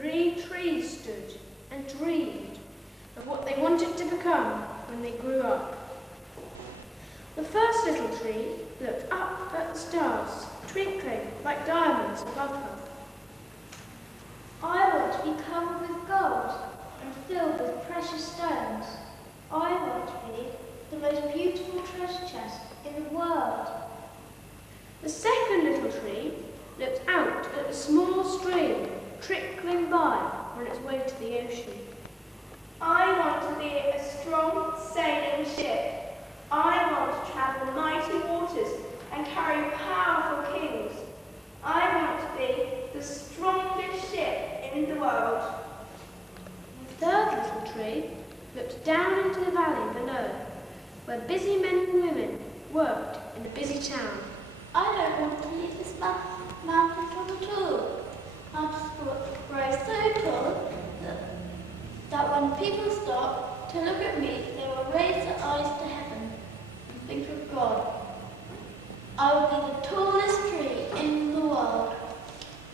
three trees stood and dreamed of what they wanted to become when they grew up. The first little tree looked up at the stars, twinkling like diamonds above her. I want to be covered with gold and filled with precious stones. I want to be the most beautiful treasure chest in the world. The second little tree looked out at a small stream trickling by on its way to the ocean. I want to be a strong sailing ship. I want to travel mighty waters and carry powerful kings. I want to be the strongest ship in the world. The third little tree looked down into the valley below, where busy men and women worked in a busy town. I don't want to leave this mountain top at all. I just want to grow so tall that when people stop to look at me, they will raise their eyes to heaven and think of God. I will be the tallest tree in the world.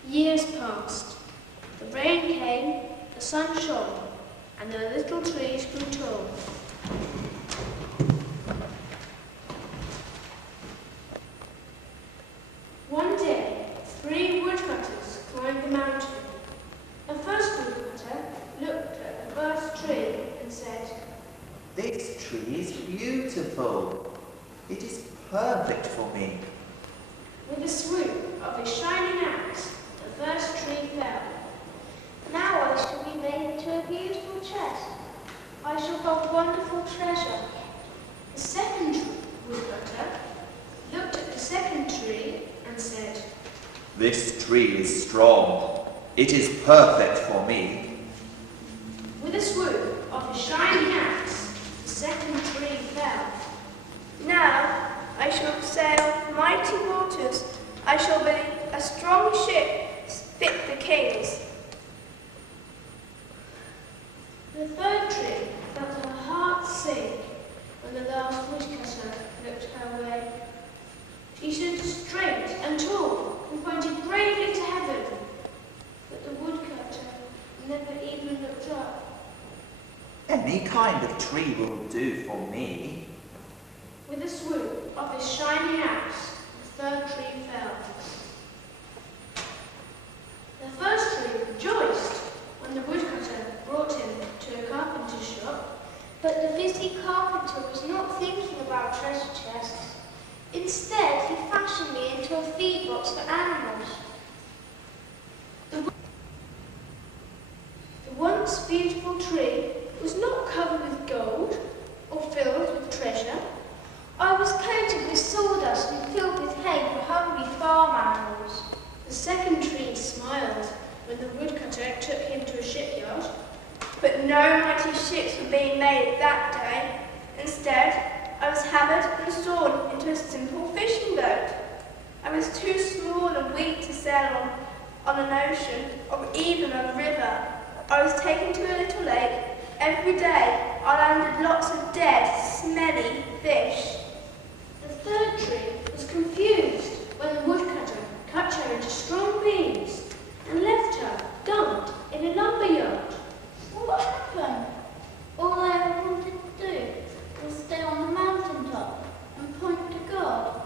Years passed. The rain came, the sun shone, and the little trees grew tall. One day, three woodcutters climbed the mountain. The first woodcutter looked at the first tree and said, "This tree is beautiful. It is perfect for me." With a swoop of his shining axe, the first tree fell. Now I shall be made into a beautiful chest. I shall hold wonderful treasure. The second woodcutter looked at the second tree and said, "This tree is strong. It is perfect for me." With a swoop of his shining axe, the second tree fell. Now I shall sail mighty waters. I shall be a strong ship fit for kings. The third tree felt her heart sink when the last woodcutter looked her way. She stood straight and tall and pointed bravely to heaven, but the woodcutter never even looked up. Any kind of tree will do for me. With a swoop of his shining axe, the third tree fell. The first tree rejoiced when the woodcutter brought him to a carpenter's shop. But the busy carpenter was not thinking about treasure chests. Instead, he fashioned me into a feed box for animals. The once beautiful tree was not covered with gold or filled with treasure. I was coated with sawdust and filled with hay for hungry farm animals. The second tree smiled when the woodcutter took him to a shipyard. But no mighty ships were being made that day. Instead, I was hammered and sawn into a simple fishing boat. I was too small and weak to sail on an ocean or even on a river. I was taken to a little lake. Every day I landed lots of dead, smelly fish. The third tree was confused when the woodcutter cut her into strong beams and left her dumped in a lumber yard. What happened? All I ever wanted to do was stay on the mountain top and point to God.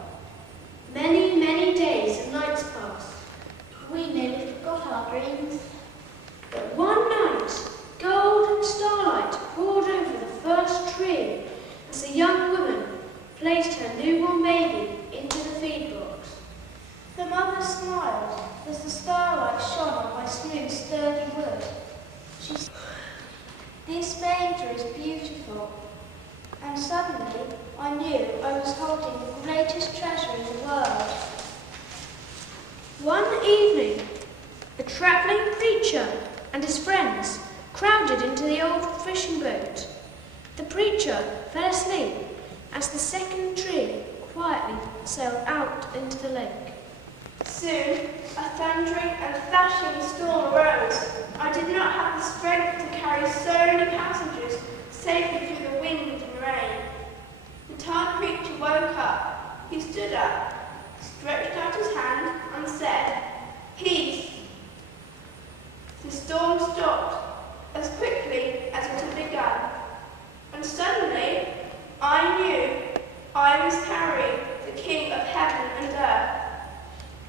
Many, many days and nights passed. We nearly forgot our dreams. But one night, golden starlight poured over the first tree as a young woman placed her newborn baby into the feed box. The mother smiled as the starlight shone on my smooth, sturdy wood. She said, "This manger is beautiful." And suddenly I knew I was holding the greatest treasure in the world. One evening, a travelling preacher and his friends crowded into the old fishing boat. The preacher fell asleep as the second tree quietly sailed out into the lake. Soon, a thundering and thrashing storm arose. I did not have the strength to carry so many passengers safely through the wind and rain. The tired preacher woke up. He stood up, stretched out his hand, and said, "Peace." The storm stopped as quickly as it had begun, and suddenly I knew I was carrying the King of heaven and earth.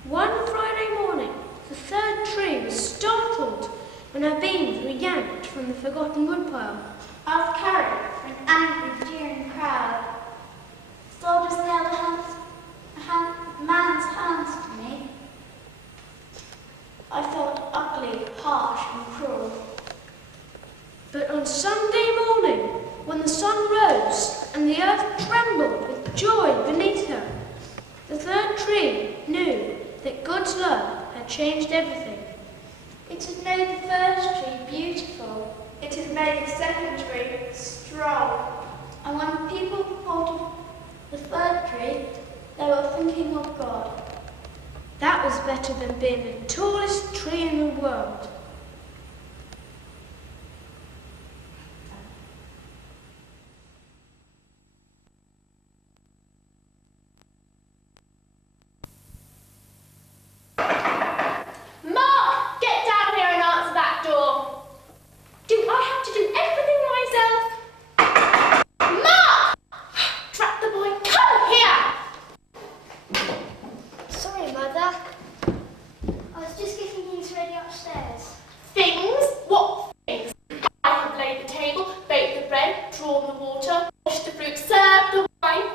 One Friday morning, the third tree was startled when her beams were yanked from the forgotten woodpile. I was carried through an angry, jeering crowd. Soldiers nailed a man's hands to me. I felt ugly, harsh, and cruel. But on Sunday morning, when the sun rose and the earth trembled with joy beneath her, the third tree knew that God's love had changed everything. It had made the first tree beautiful. It had made the second tree strong. And when people thought of the third tree, they were thinking of God. That was better than being the tallest tree in the world. Mark, get down here and answer that door. Do I have to do everything myself? Mark! Trap the boy, come here! Sorry, Mother. I was just getting things ready upstairs. Things? What things? I have laid the table, baked the bread, drawn the water, washed the fruit, served the wine.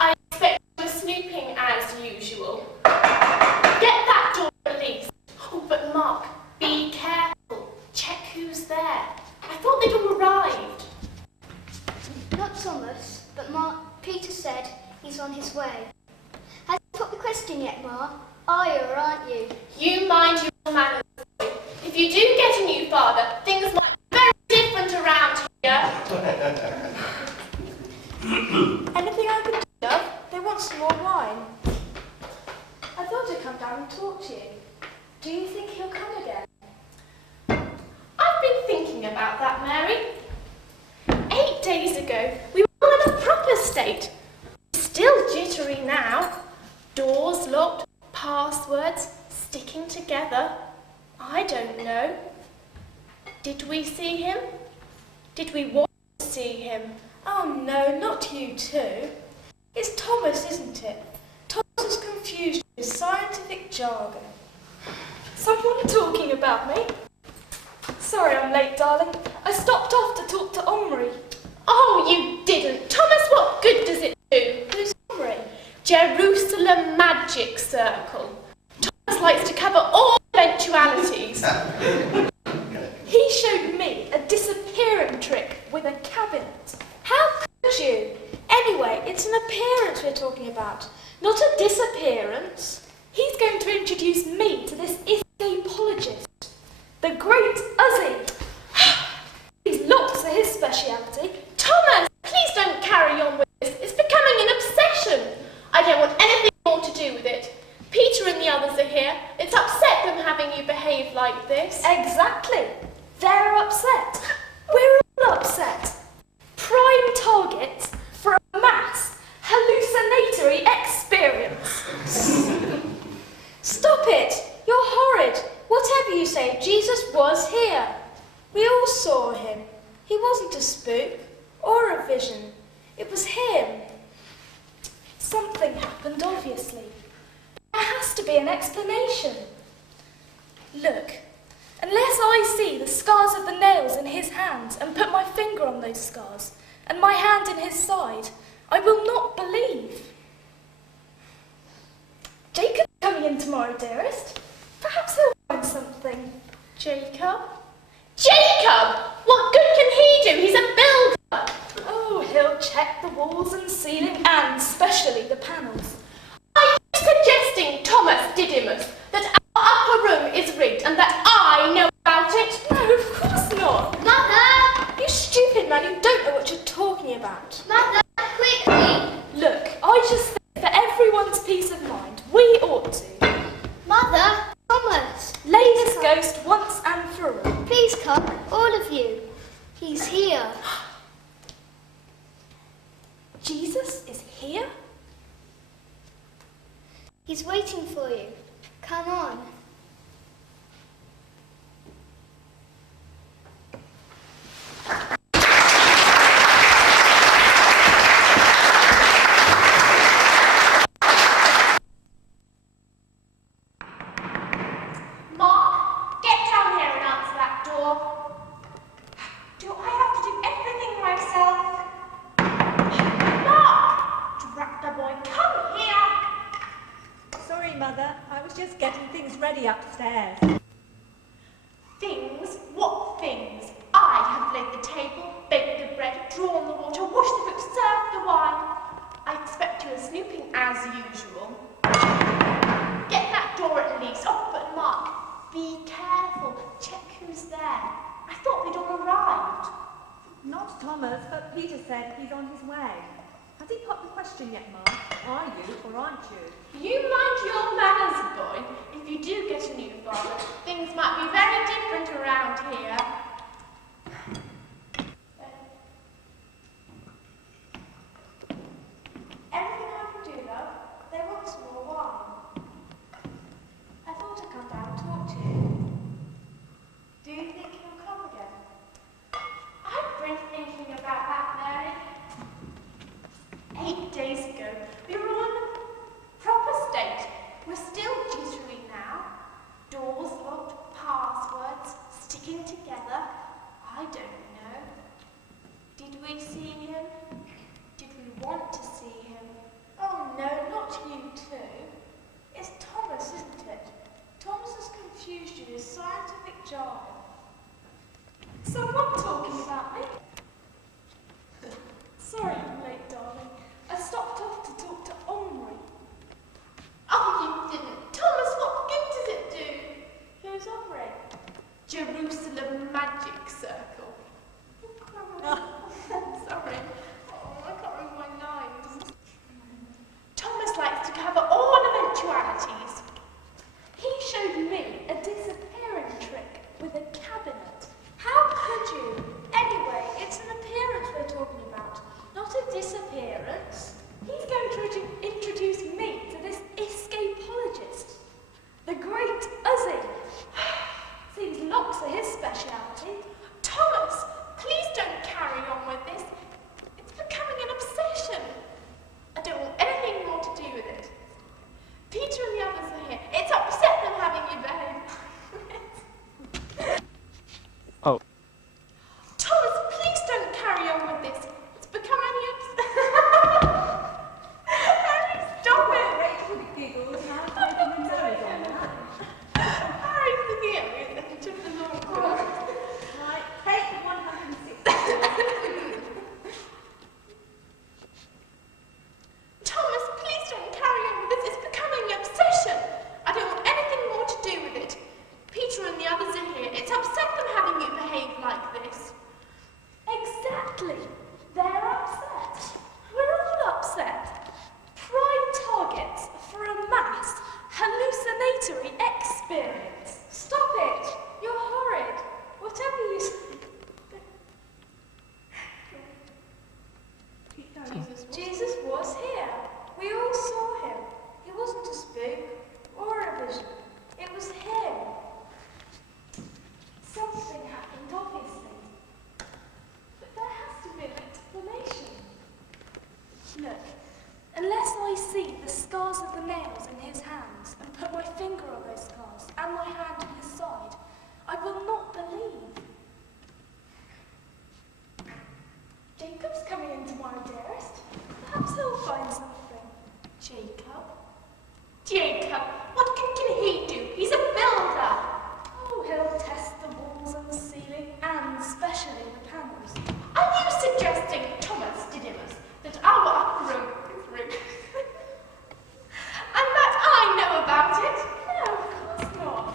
I expect you were snooping as usual. Get that door at least. Oh, but Mark, be careful. Check who's there. I thought they'd all arrived. Not Thomas, but Peter said he's on his way. Has he put the question yet, Ma? Are you or aren't you? You mind your manners. If you do get a new father, things might be very different around here. Anything I can do, love? They want some more wine. I thought I'd come down and talk to you. Do you think he'll come again? I've been thinking about that, Mary. 8 days ago, we were all in a proper state. Still jittery now. Doors locked, passwords, sticking together. I don't know. Did we see him? Did we want to see him? Oh no, not you too. It's Thomas, isn't it? Thomas is confused with scientific jargon. Someone talking about me? Sorry I'm late, darling. I stopped off to talk to Omri. Oh, you didn't. Thomas, what good does it do? Who's Omri? Jerusalem Magic Circle. Thomas likes to cover all eventualities. He showed me a disappearing trick with a cabinet. How could you? Anyway, it's an appearance we're talking about, not a disappearance. He's going to introduce me to this escapologist, the great Uzzy. These locks are his speciality. Thomas, please don't carry on with this. It's becoming an obsession. I don't want anything more to do with it. Peter and the others are here. It's upset them having you behave like this. Exactly. They're upset. We're all upset. Prime targets for a mass hallucinatory experience. Stop it. You're horrid. Whatever you say, Jesus was here. We all saw him. He wasn't a spook or a vision. It was him. Something happened, obviously. There has to be an explanation. Look, unless I see the scars of the nails in his hands and put my finger on those scars and my hand in his side, I will not believe. Jacob's coming in tomorrow, dearest. Perhaps he'll find something. Jacob? Jacob! What good can he do? He's a builder. Oh, he'll check the walls and ceiling and especially the panels. Are you suggesting, Thomas Didymus, that our upper room is rigged and that I know about it? No, of course not. Mother! You stupid man, you don't know what you're talking about. Mother, quickly! Look, I just think for everyone's peace of mind, we ought to Mother! Thomas! lay this ghost once and for all. Please come, all of you. He's here. Jesus is here? He's waiting for you. Come on. already upstairs. Things? What things? I have laid the table, baked the bread, drawn the water, washed the books, served the wine. I expect you are snooping as usual. Get that door at least. Oh, but Mark, be careful. Check who's there. I thought they'd all arrived. Not Thomas, but Peter said he's on his way. Has he popped the question yet, Mark? Are you or aren't you? You mind your manners, boy. If you do get a new father, things might be very different around here. Anything I can do, love? They want some more wine. I thought I'd come down and talk to you. Do you think he'll come again? I've been thinking about that, Mary. 8 days ago, we were on a proper state. We're still jittery now. Doors locked, passwords, sticking together. I don't know. Did we see him? Did we want to see him? Oh no, not you too. It's Thomas, isn't it? Thomas has confused you with scientific jargon. Someone talking about me? Sorry I'm late, darling. I stopped off to talk to Omri. Oh, you didn't. Thomas, what good does it do? Who's Omri? Jerusalem Magic Circle. Sorry. Oh, I can't read my lines. Thomas likes to cover all eventualities. He showed me a disappearing trick with a cabinet. How could you? Anyway, it's an appearance we're talking about, not a disappearance. He's going to introduce me to this escapologist, the great Uzi. Seems locks are his speciality. Thomas, please don't carry on with this. It's becoming an obsession. I don't want anything more to do with it. Peter and the others are here. It's upset them having you behave. Oh. Thomas, please don't carry on with this. It's becoming an Harry, stop it. Rachel giggles and I'm taking the nose on that. Harry's looking at me and took the long call. Right, take the 160. Thomas, please don't carry on with this. It's becoming an obsession. I don't want anything more to do with it. Peter and the others are here. It's upset them having you behave like this. Exactly. They're upset. We're all upset. Prime targets for a mass hallucinatory experience. Stop it. You're horrid. Whatever you say. Jesus was here. We all saw him. He wasn't a spook or a vision. It was him. Something happened, obviously. But there has to be an explanation. Look, unless I see the scars of the nails in his hands and put my finger on those scars and my hand on his side, I will not believe. Jacob's coming in tomorrow, dearest. Perhaps he'll find something. Jacob? Jacob? What can he do? He's a builder. Oh, he'll test the walls and the ceiling, and especially the panels. Are you suggesting, Thomas Didymus, that our upper room is rigged? And that I know about it? No, of course not.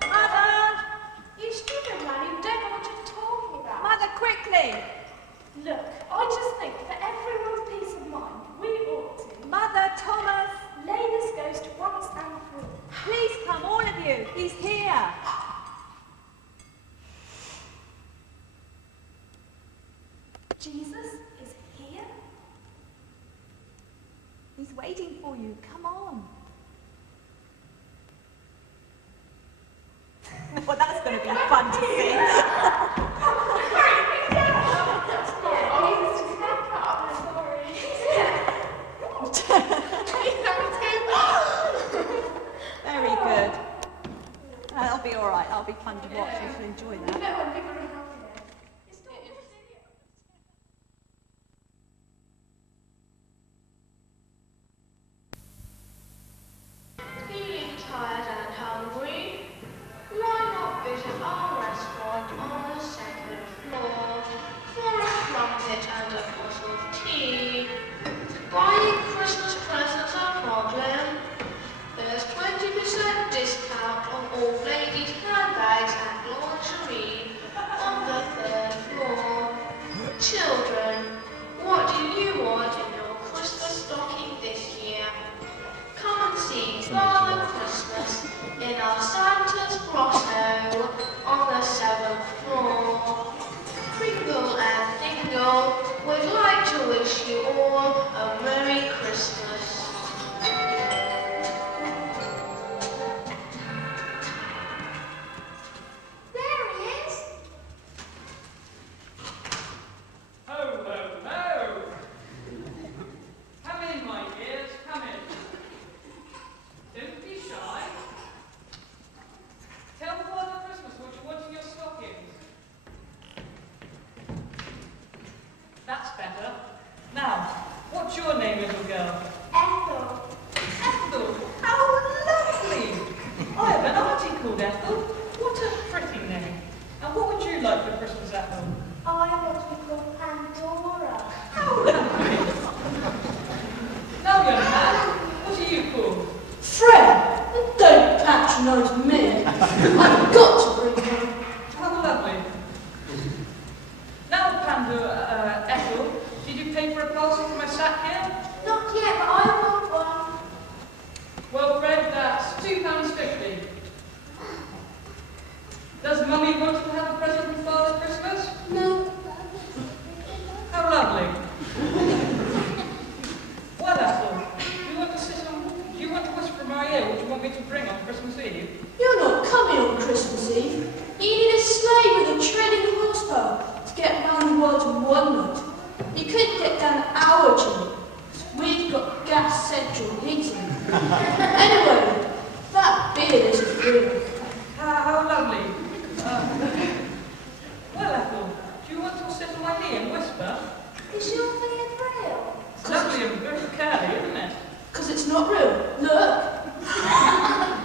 Mother! You stupid man, you don't know what you're talking about. Mother, quickly! Look, I just think for everyone's peace of mind, we ought to Mother, Thomas! lay this ghost once and for all. Please come, all of you. He's here. Jesus is here? He's waiting for you. Come on. Well, that's going to be fun to see. Very good. That'll be all right. That'll be fun to watch. I shall enjoy that. Feeling tired and new one in your Christmas stocking this year. Come and see Father Christmas in our Santa's grotto on the 7th floor. Kringle and Dingle would like to wish you all a Merry Christmas. There he is. Ho, ho, ho! Come in, my dears, come in. Don't be shy. Tell Father Christmas what you want in your stockings. That's better. Now, what's your name, little girl? Ethel. Ethel! How lovely! I have an auntie called Ethel. What a pretty name. And what would you like for Christmas, Ethel? I want to be called Pandora. How lovely! Now, young man, what are you called? Fred, don't patronise me. I've got to bring home. How lovely. Now, Ethel, did you pay for a parcel from my sack here? Not yet, but I want one. Well, Fred, that's £2.50. Does Mummy want to have a present for Father Christmas? No. How lovely. Well, Ethel, do you want to whisper in my ear what you want me to bring on Christmas Eve? You're not coming on Christmas Eve. You need a sleigh with a treading horsepower to get round the world in one night. You couldn't get down our chimney. We've got gas central heating. Anyway, that beard isn't real. How lovely. Well, Ethel, do you want to sit on my knee and whisper? Is your beard real? It's lovely and very curly, isn't it? Because it's not real. Look,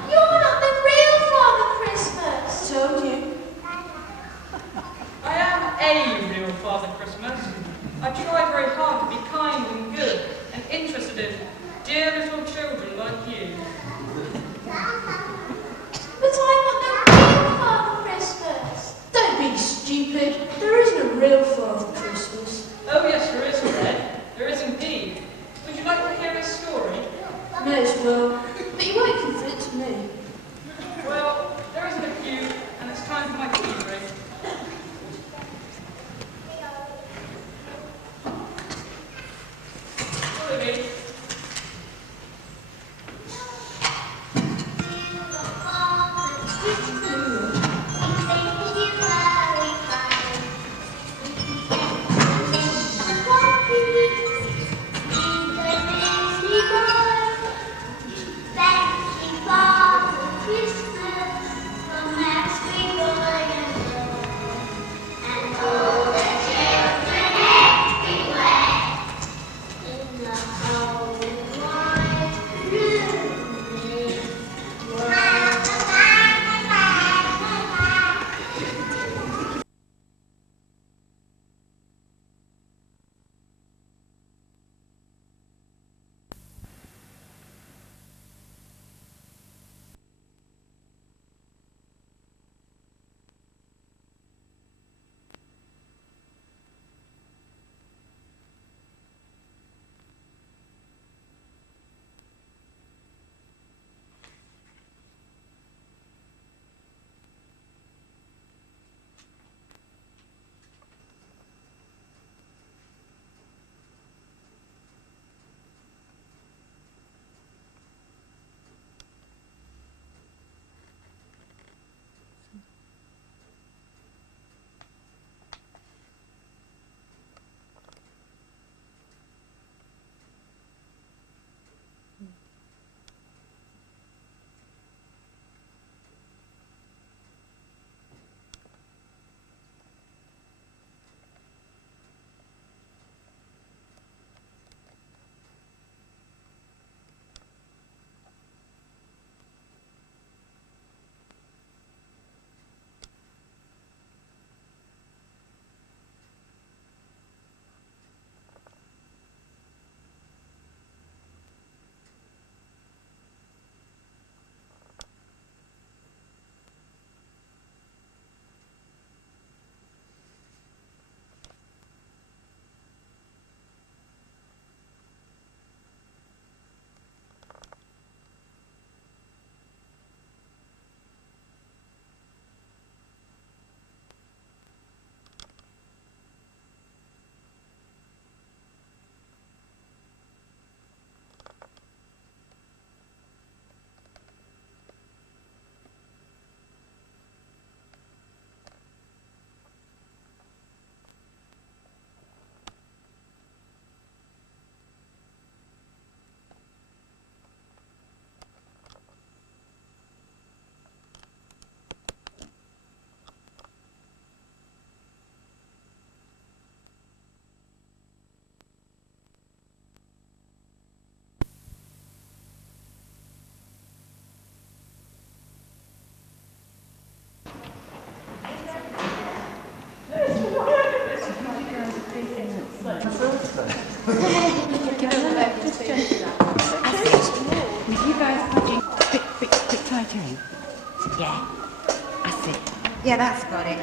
You're not the real Father Christmas. told you. I am a real Father Christmas. I try very hard to be kind and good and interested in dear little children like you. But I'm not the real Father Christmas. Don't be stupid. There isn't a real Father Christmas. Oh yes, there is, Fred. There is indeed. Would you like to hear his story? May as well. But you won't convince me. Well, there isn't a few, and it's time for my tea break. With you guys putting quick tighten. Yeah, that's it. Yeah, that's got it.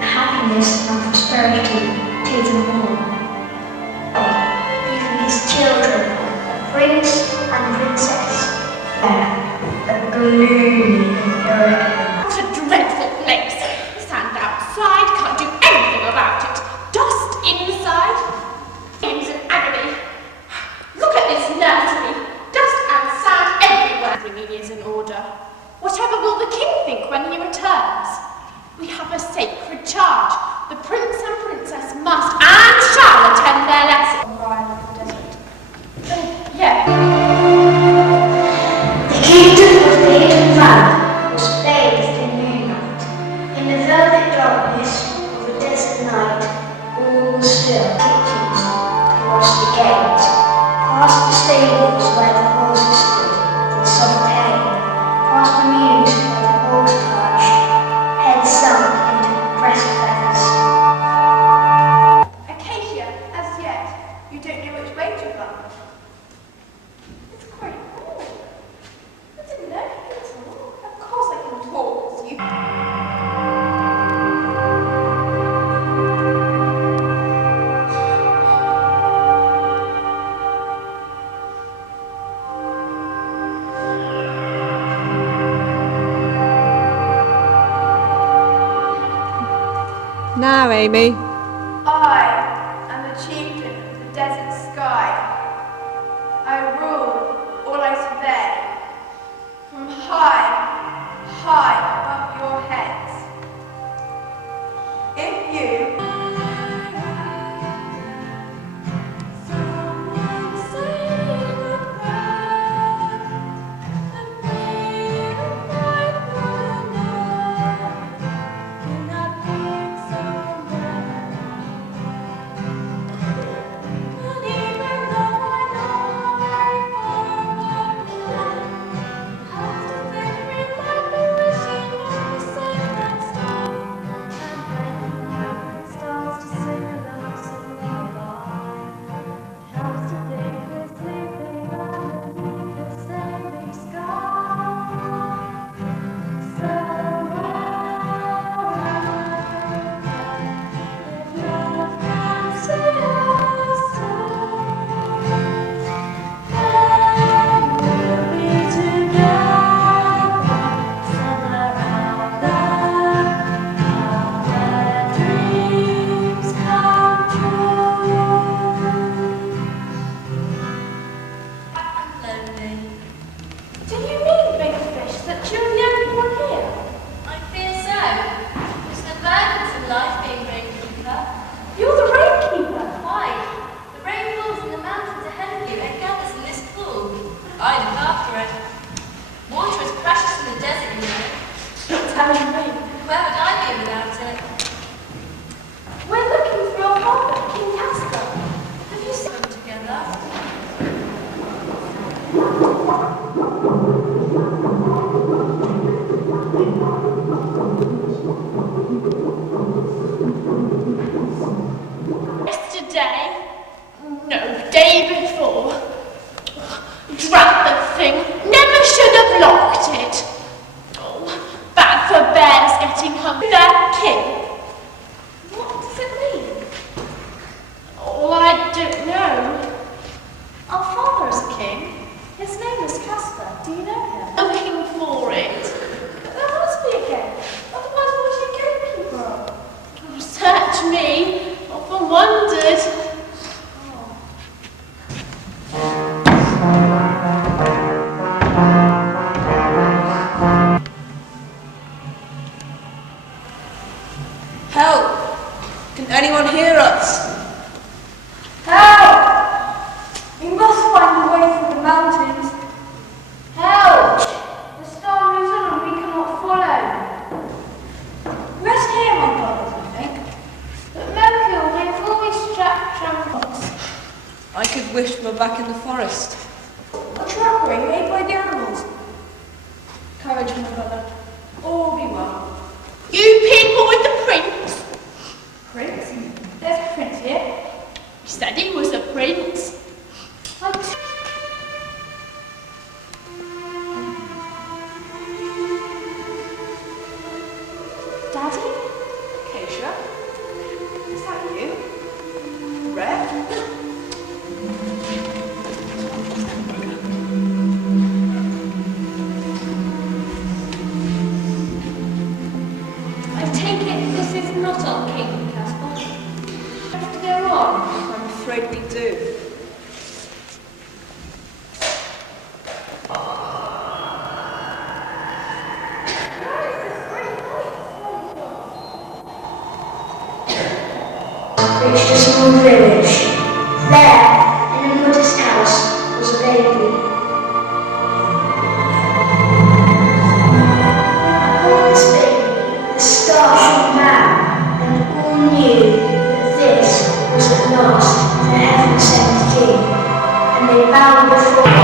Happiness and prosperity to them all. Even his children, a prince and princess, a gloomy era. What a dreadful place. Sand outside, can't do anything about it. Dust inside. Flames and agony. Look at this nursery. Dust and sand everywhere. Bringing is in order. Whatever will the king think when he returns? We have a sacred charge. The prince and princess must and shall attend their lesson. Yeah. The kingdom of the hidden valley was bathed in moonlight. In the velvet darkness of a desert night, all was still. Kitchens towards the gate, past the stables where the horses stood in soft hay, past the mews where the horse perched, head sunk into breast feathers. Acacia, as yet, you don't know which way to run. It's quite cool. I didn't know you could talk. Of course I can talk with you. Now, Amy. I am the chieftain of the desert sky. I rule all I survey. From high, high above your heads. If you said he was a prince. Daddy? Acacia? Is that you? Red? I take it this is not our king, Caspar. We have to go on. I'm afraid we do. Reached a small village. There, in a modest house, was a baby. Upon this baby, the star shone down, and all knew that this was at last the heaven-sent king, and they bowed before him.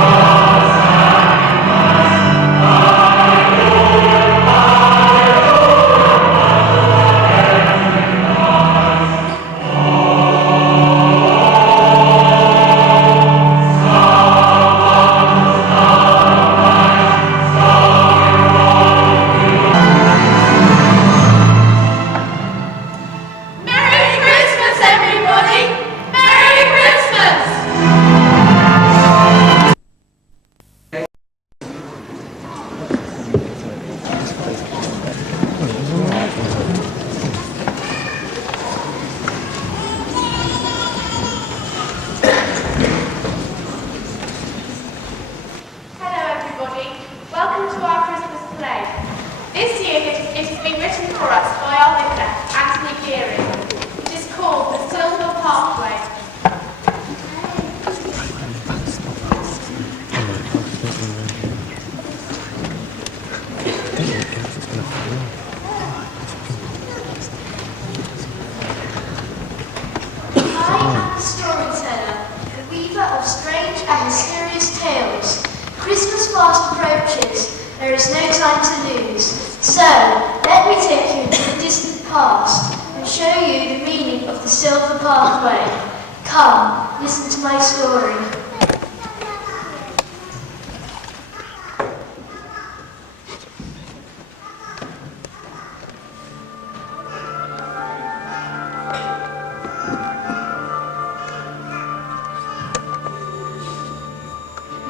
Merry Christmas, everybody! Merry Christmas! Hello, everybody. Welcome to our Christmas play. This year it has been written for us by our vicar, Anthony Geary. It is called The Silver Pathway. I am the storyteller, the weaver of strange and mysterious tales. Christmas fast approaches, there is no time to lose. So, let me take you into the distant past and show you the meaning of the silver pathway. Come, listen to my story.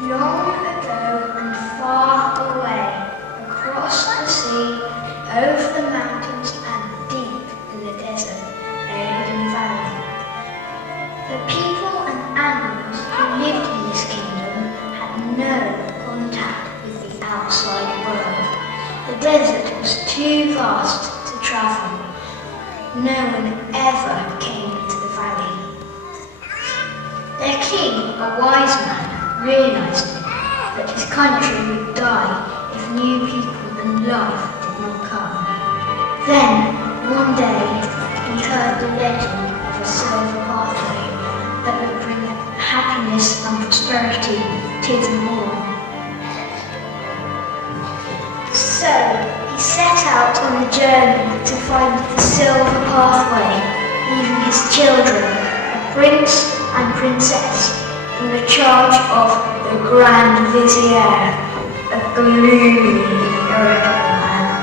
Long ago and far away, across the sea, over the mountains and deep in the desert, lay a hidden valley. The people and animals who lived in this kingdom had no contact with the outside world. The desert was too vast to travel. No one ever came into the valley. Their king, a wise man, realized that his country would die if new people and life did not come. Then, one day, he heard the legend of a silver pathway that would bring happiness and prosperity to them all. So, he set out on a journey to find the silver pathway, leaving his children, a prince and princess, in the charge of the Grand Vizier, a gloomy, irritable man.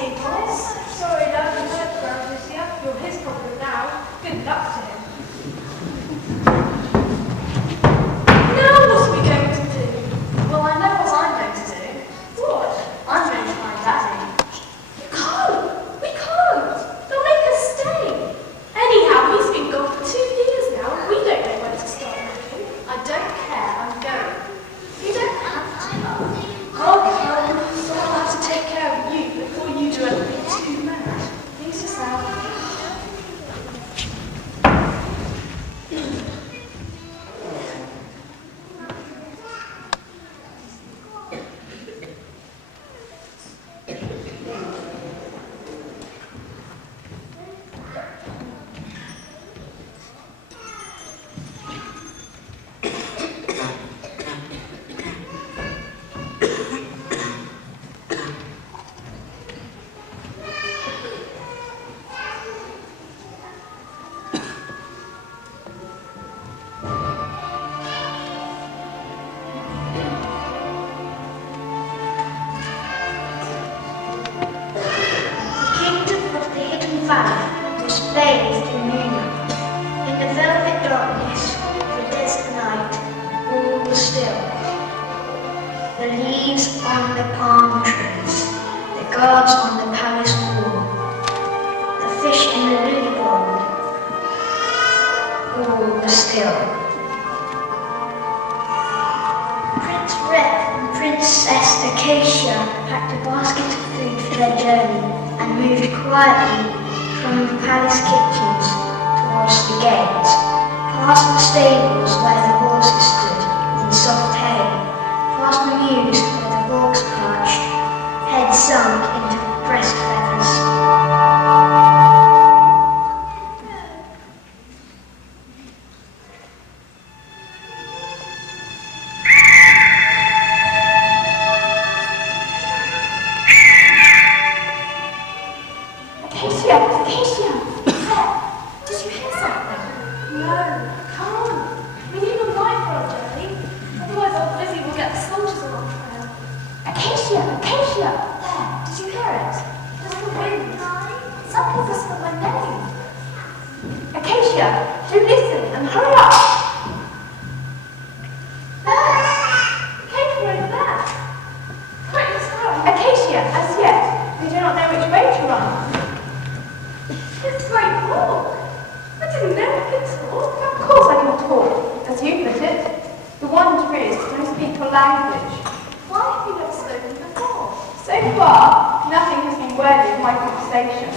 Daddy, Thomas. Sorry, love, you heard around this year. You're his problem now. Good luck to him. Now what are we going to do? Well, I know what I'm going to do. What? I'm going to find Daddy. You can't. We can't. They'll make us stay. Anyhow, he's been gone for 2 years now, and we don't know when to start looking. I don't care, I'm going. You don't have to. Oh, someone will have to take care of you before you do anything too mad. Think yourself. Bathed in moonlight, in the velvet darkness of the desert night, all was still. The leaves on the palm trees, the guards on the palace wall, the fish in the lily pond, all was still. Prince Red and Princess Acacia packed a basket of food for their journey and moved quietly from the palace kitchens towards the gates, past the stables where the horses stood in soft hay, past the mews where the hawks perched, heads sunk into breast feathers. Acacia! Did you hear something? No, come on. We need a light for our journey. Otherwise old Lizzie will get the soldiers on our trail. Acacia! There! Did you hear it? Just the wind. Something whispered my name. Acacia, do listen and hurry up! Came from over there. Acacia, as yet, we do not know which way to run. It's very hawk. I didn't know I could talk. Of course I can talk, as you put it. The wonder is to speak your language. Why have you never spoken before? So far, nothing has been worthy of my conversation.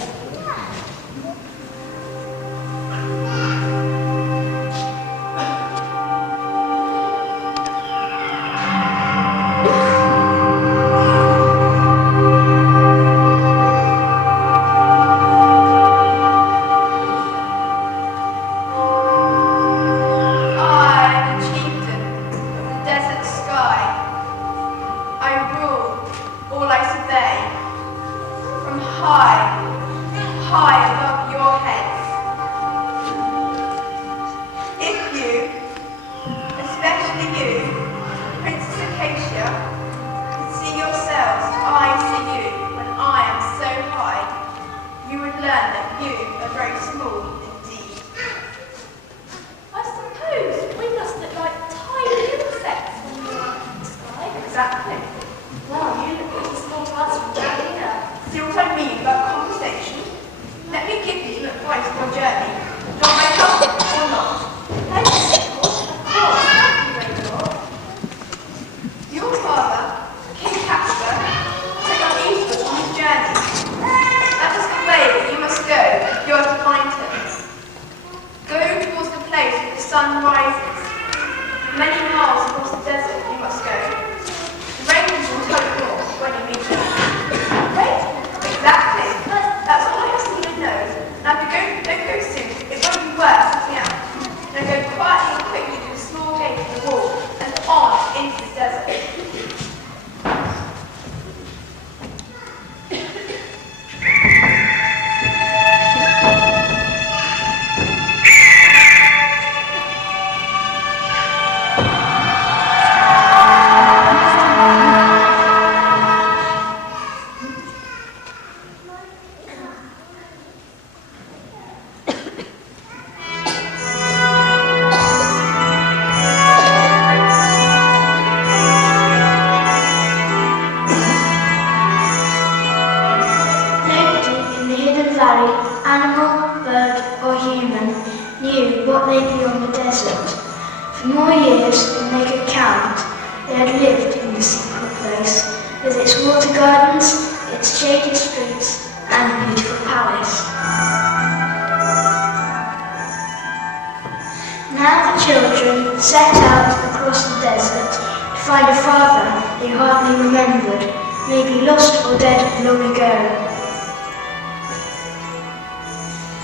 High above your heads. If you, especially you, Princess Acacia, could see yourselves, I see you, when I am so high, you would learn that you are very small indeed. I suppose we must look like tiny insects when we are in the sky. Exactly. Well, you look really small to us from down here. See what I mean about conversation? Let me give you some advice for your journey. Do I help or not? Thanks, of course. Thank you, Rachel. Your father, King Casper, took us eastward on his journey. That is the way that you must go if you are to find him. Go towards the place where the sun rises. Many miles across the desert you must go. The rangers will tell you more when you meet him. Exactly. That's all I have to even know. Now, don't go soon. It won't be worth something else. Now go quietly what lay beyond the desert. For more years than they could count, they had lived in the secret place, with its water gardens, its shaded streets, and beautiful palace. Now the children set out across the desert to find a father they hardly remembered, maybe lost or dead long ago.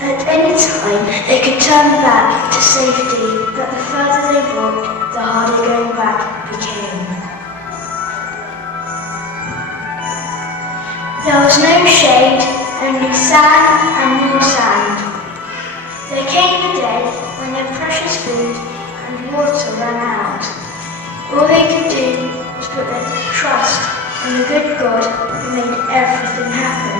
At any time they could turn back to safety, but the further they walked, the harder going back became. There was no shade, only sand and more sand. There came a day when their precious food and water ran out. All they could do was put their trust in the good God who made everything happen.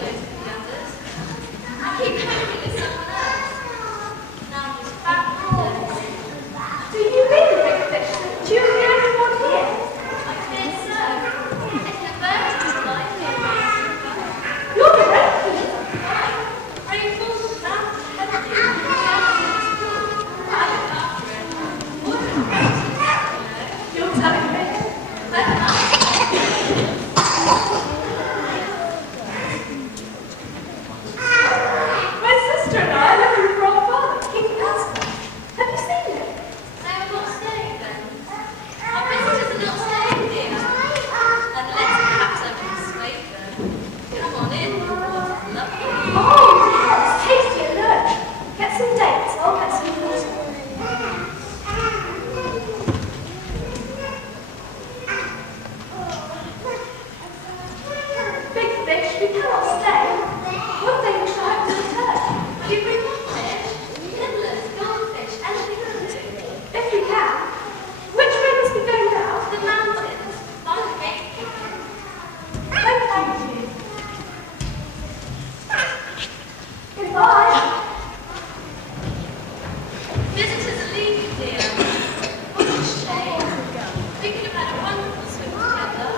go to the others. I keep hoping it's someone else. Now he's back home. Do you mean, Big Fish, that you're the only one here? I fear so. It's the birds just like me. You're the rest. Rainfall sounds heavy. I look after it. Water and roses, You're telling me. My sister and I are looking for our father, King Aslan. Have you seen him? They are not staying then. Our visitors are not staying here. Unless perhaps I can persuade them. Come on in. Water's lovely. Oh, yes, tasty and lunch. Get some dates, I'll get some water. Big Fish, we cannot stay. One day we shall have to return. Will you bring more fish? Nibblers, goldfish, anything will do. If we can. Which way must we go now? The mountains. On the gate. Oh, thank you. Goodbye. Visitors are leaving, dear. What a shame. We could have had a wonderful swim together.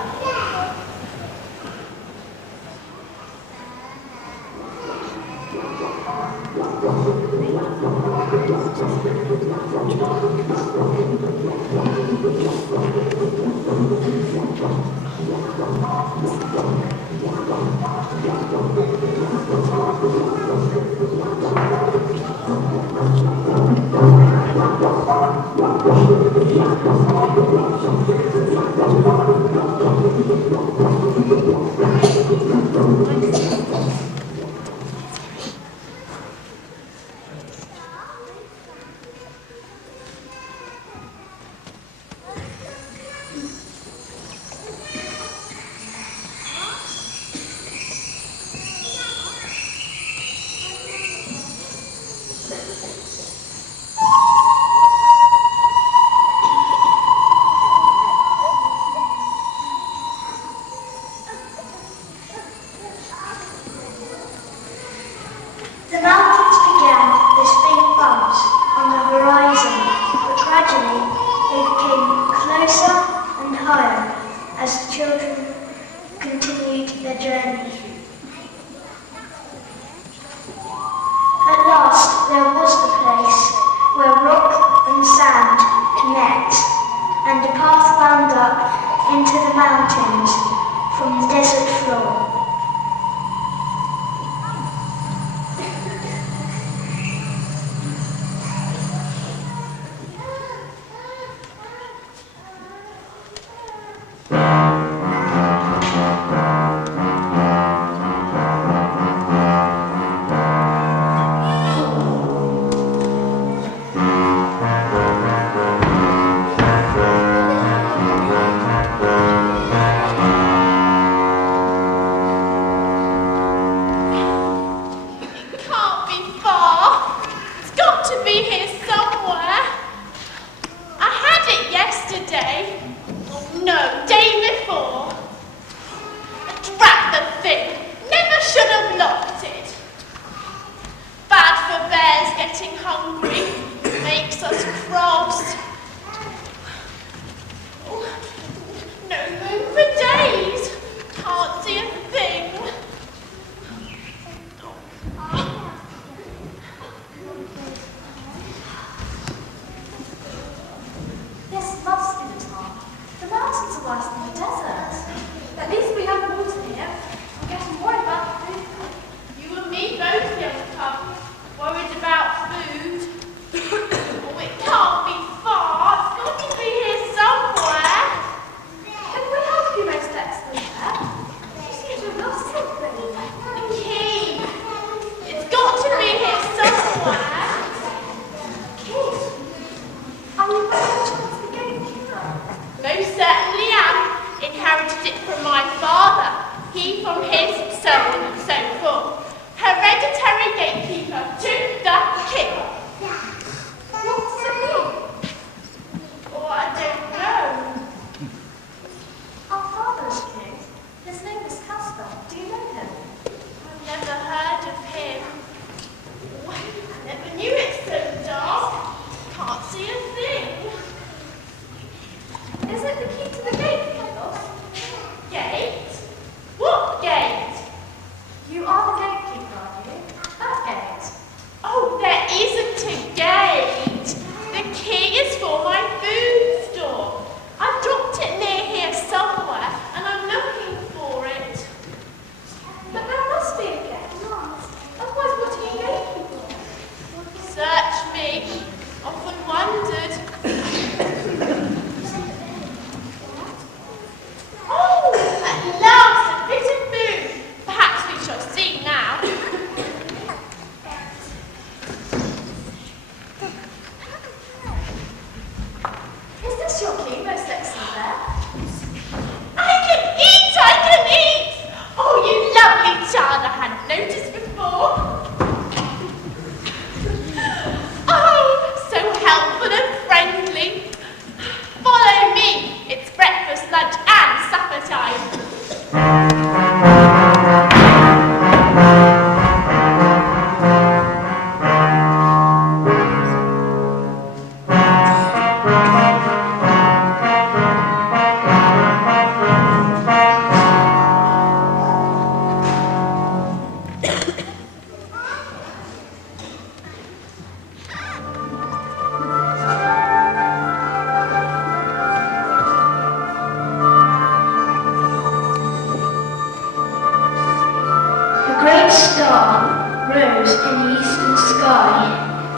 star rose in the eastern sky,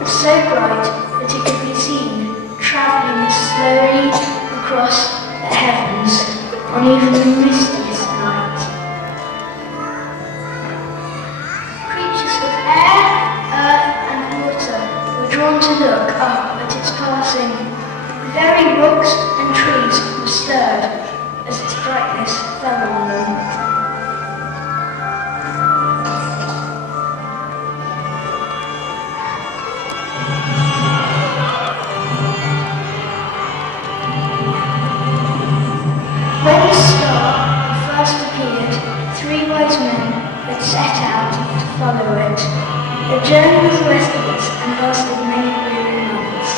so bright that it could be seen travelling slowly across the heavens on even the mistiest night. Creatures of air, earth and water were drawn to look up at its passing. The very rocks and trees were stirred as its brightness fell on them. When the star first appeared, 3 wise men had set out to follow it. The journey was restless and lasted many weary months.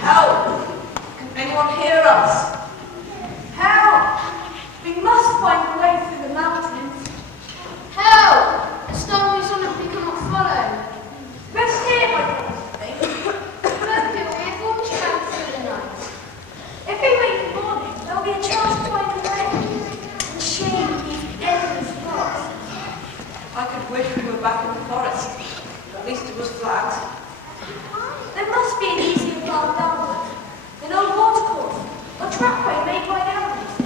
Help! Can anyone hear us? Help! We must find a way through the mountains. Help! A storm is on and we cannot follow. Rest here, my darling. Look, we have walked travel through the night. If we wait for morning, there will be a chance to find a way. The shame of these endless paths. I could wish we were back in the forest. At least it was flat. There must be an easier path downward. An old watercourse, or trackway made by animals.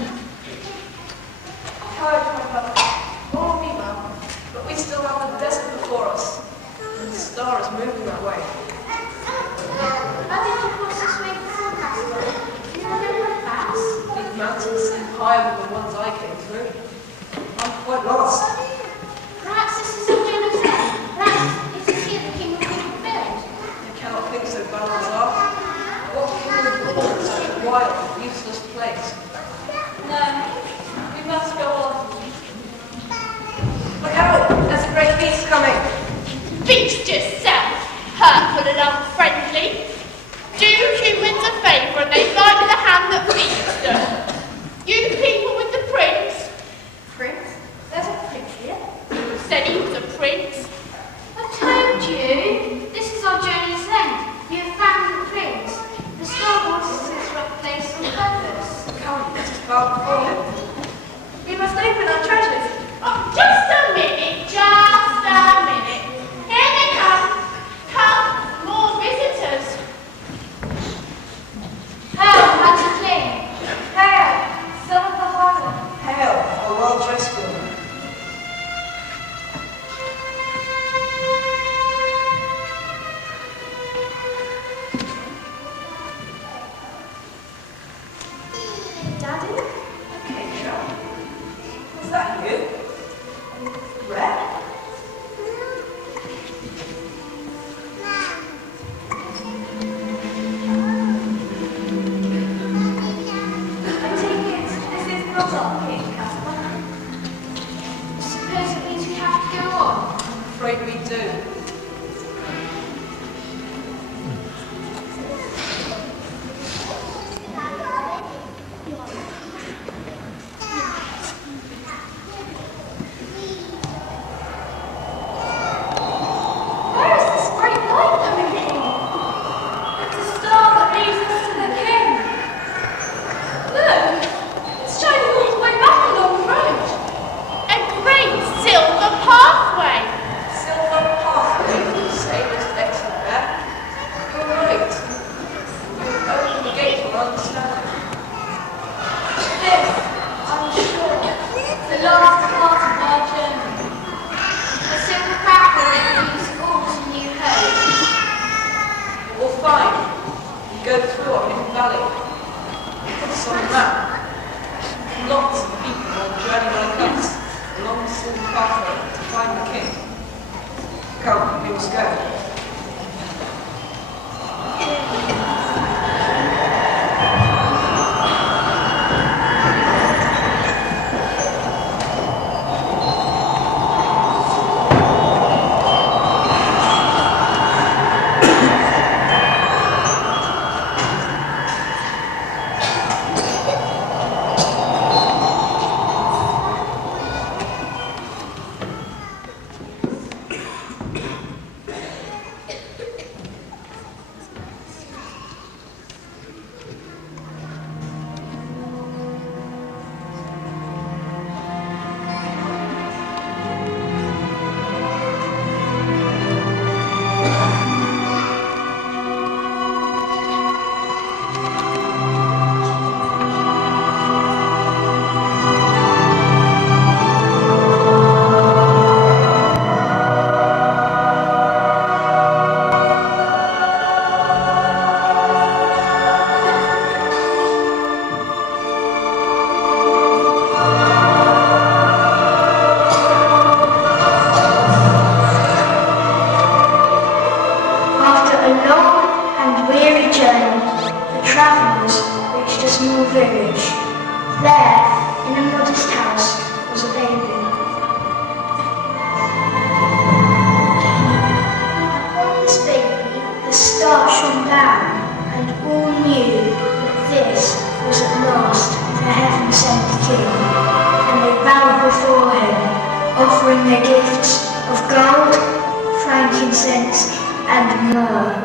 Courage, my brother. All will be well. But we still have the desert before us. And the star is moving that way. How did you cross this way before, Casper? Do you remember the pass? These mountains seem higher than the ones I came through. I'm quite lost. Perhaps this is a Jonas End. Perhaps it is here the king will be fulfilled. I cannot think so, Balthazar. What king would rule in such a wild, useless place? No, we must go on. Look out! There's a great beast coming. Feast yourself, hurtful and unfriendly. Do humans a favour and they like the hand that feeds them. You people with the prince. Prince? There's a prince here. Said he was a prince. I told you. This is our journey's end. You have found the prince. The star wants us to this rough place on purpose. Come, let us bow before him. We must open our treasures. Oh, just a minute, just a minute. Here they come. Come, more visitors. Hail, mighty king. Hail, son of the Highland. Hail, a well-dressed woman. Daddy? Acacia? Was that you? Red? I take it this is not our king, Casper. Suppose it means we have to go on. Afraid we do. Where is this great light coming from? It's a star that leads us to the king. Look, it's shining all the way back along the road. A great silver pathway. Silver pathway, same as excellent there. You're right. We'll open the gate and understand. This, I'm sure, is the last part of our journey. A silver pathway that leads all to new hope. We'll find and go through our hidden valley. It's on the map. Lots of people on a journey like us, along the silver pathway to find the king. Come, we must go. and love.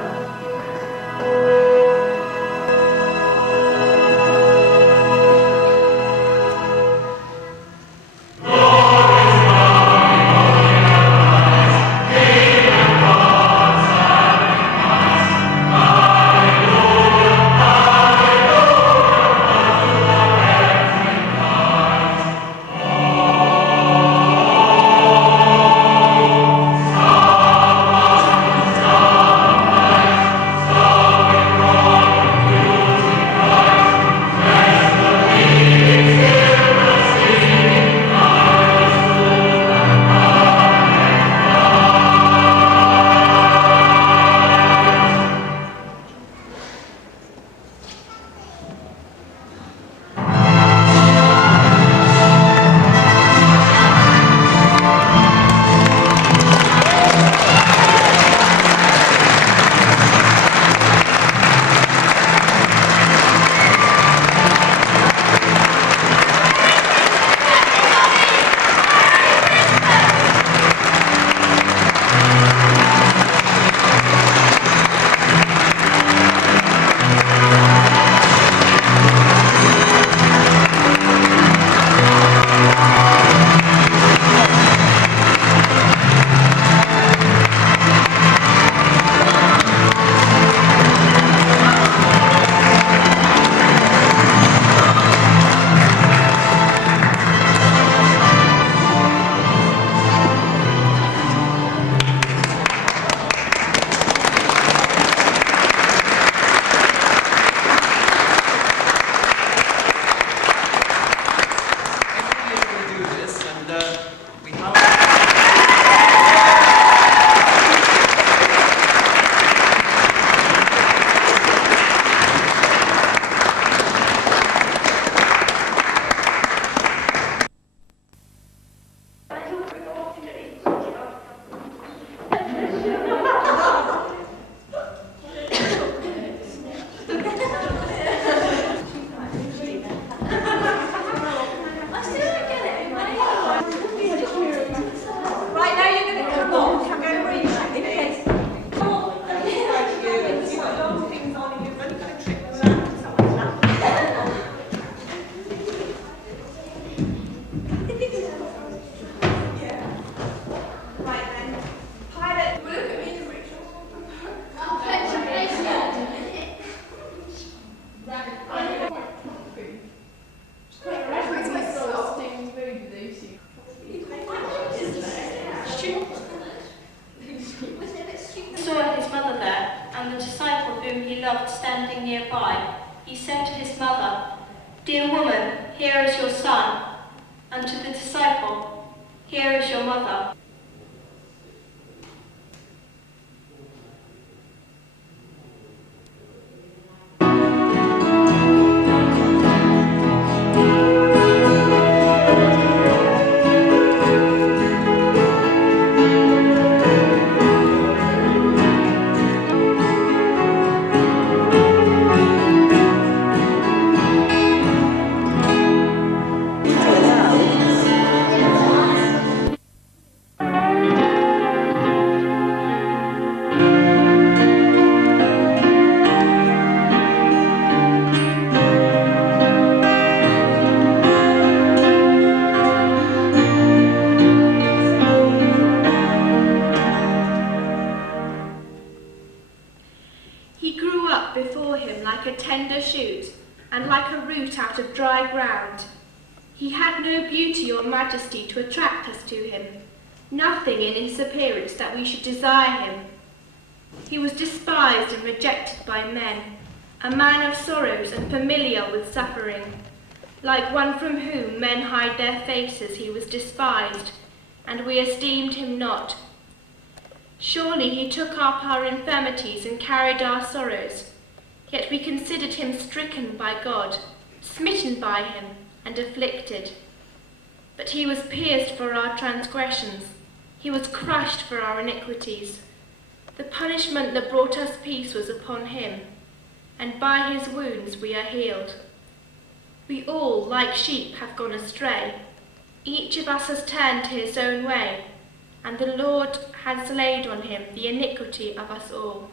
Saw his mother there, and the disciple whom he loved standing nearby. He said to his mother, "Dear woman, here is your son," and to the disciple, "Here is your mother." Before him like a tender shoot, and like a root out of dry ground. He had no beauty or majesty to attract us to him, nothing in his appearance that we should desire him. He was despised and rejected by men, a man of sorrows and familiar with suffering. Like one from whom men hide their faces, he was despised, and we esteemed him not. Surely he took up our infirmities and carried our sorrows. Yet we considered him stricken by God, smitten by him, and afflicted. But he was pierced for our transgressions, he was crushed for our iniquities. The punishment that brought us peace was upon him, and by his wounds we are healed. We all, like sheep, have gone astray. Each of us has turned to his own way, and the Lord has laid on him the iniquity of us all.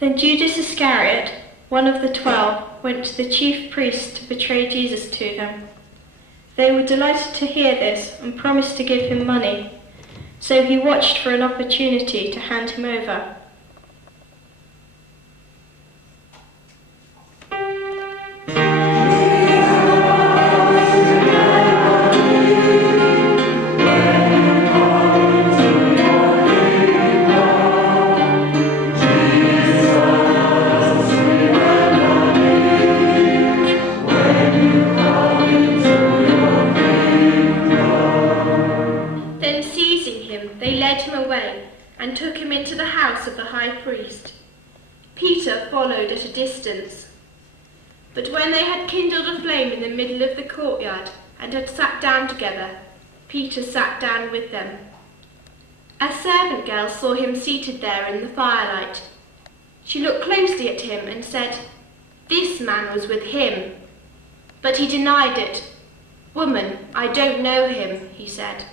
Then Judas Iscariot, one of the 12, went to the chief priests to betray Jesus to them. They were delighted to hear this and promised to give him money, so he watched for an opportunity to hand him over. And took him into the house of the high priest. Peter followed at a distance. But when they had kindled a flame in the middle of the courtyard and had sat down together, Peter sat down with them. A servant girl saw him seated there in the firelight. She looked closely at him and said, "This man was with him." But he denied it. "Woman, I don't know him," he said.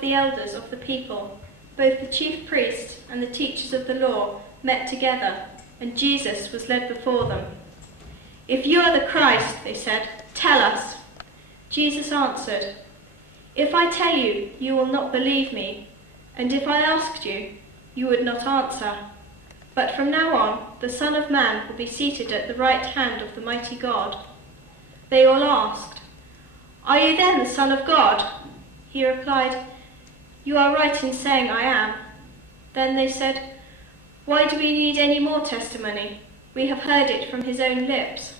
The elders of the people, both the chief priests and the teachers of the law, met together, and Jesus was led before them. "If you are the Christ," they said, "tell us." Jesus answered, "If I tell you, you will not believe me, and if I asked you, you would not answer. But from now on, the Son of Man will be seated at the right hand of the mighty God." They all asked, "Are you then the Son of God?" He replied, "You are right in saying I am." Then they said, "Why do we need any more testimony? We have heard it from his own lips."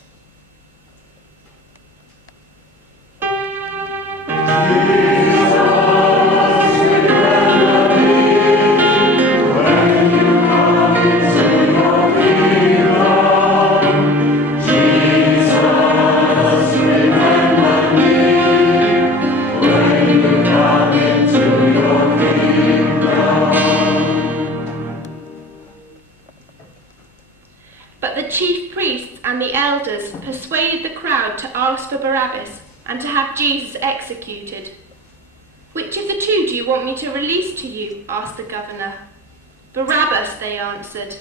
Persuaded the crowd to ask for Barabbas and to have Jesus executed. "Which of the two do you want me to release to you?" asked the governor. "Barabbas," they answered.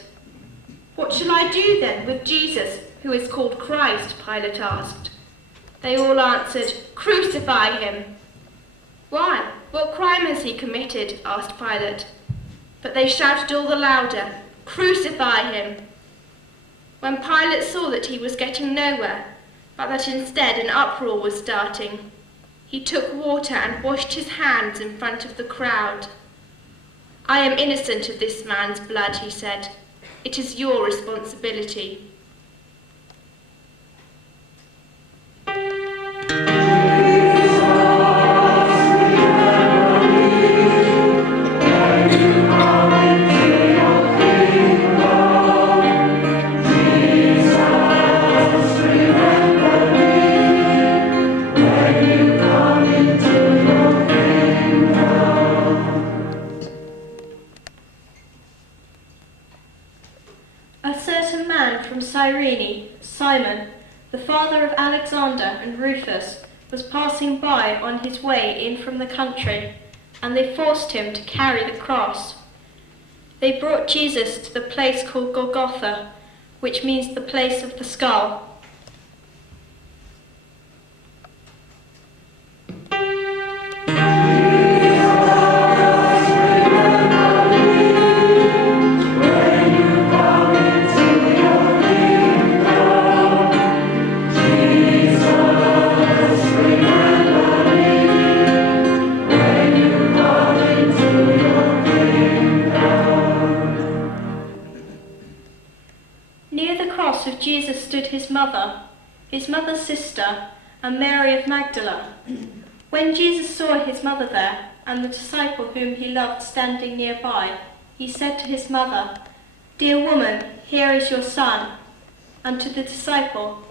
"What shall I do then with Jesus, who is called Christ?" Pilate asked. They all answered, "Crucify him." "Why? What crime has he committed?" asked Pilate. But they shouted all the louder, "Crucify him." When Pilate saw that he was getting nowhere, but that instead an uproar was starting, he took water and washed his hands in front of the crowd. "I am innocent of this man's blood," he said. "It is your responsibility." Cyrene, Simon, the father of Alexander and Rufus, was passing by on his way in from the country, and they forced him to carry the cross. They brought Jesus to the place called Golgotha, which means the place of the skull. cross of Jesus stood his mother's sister, and Mary of Magdala. When Jesus saw his mother there, and the disciple whom he loved standing nearby, he said to his mother, "Dear woman, here is your son," and to the disciple,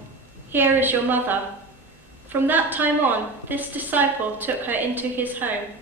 "Here is your mother." From that time on, this disciple took her into his home.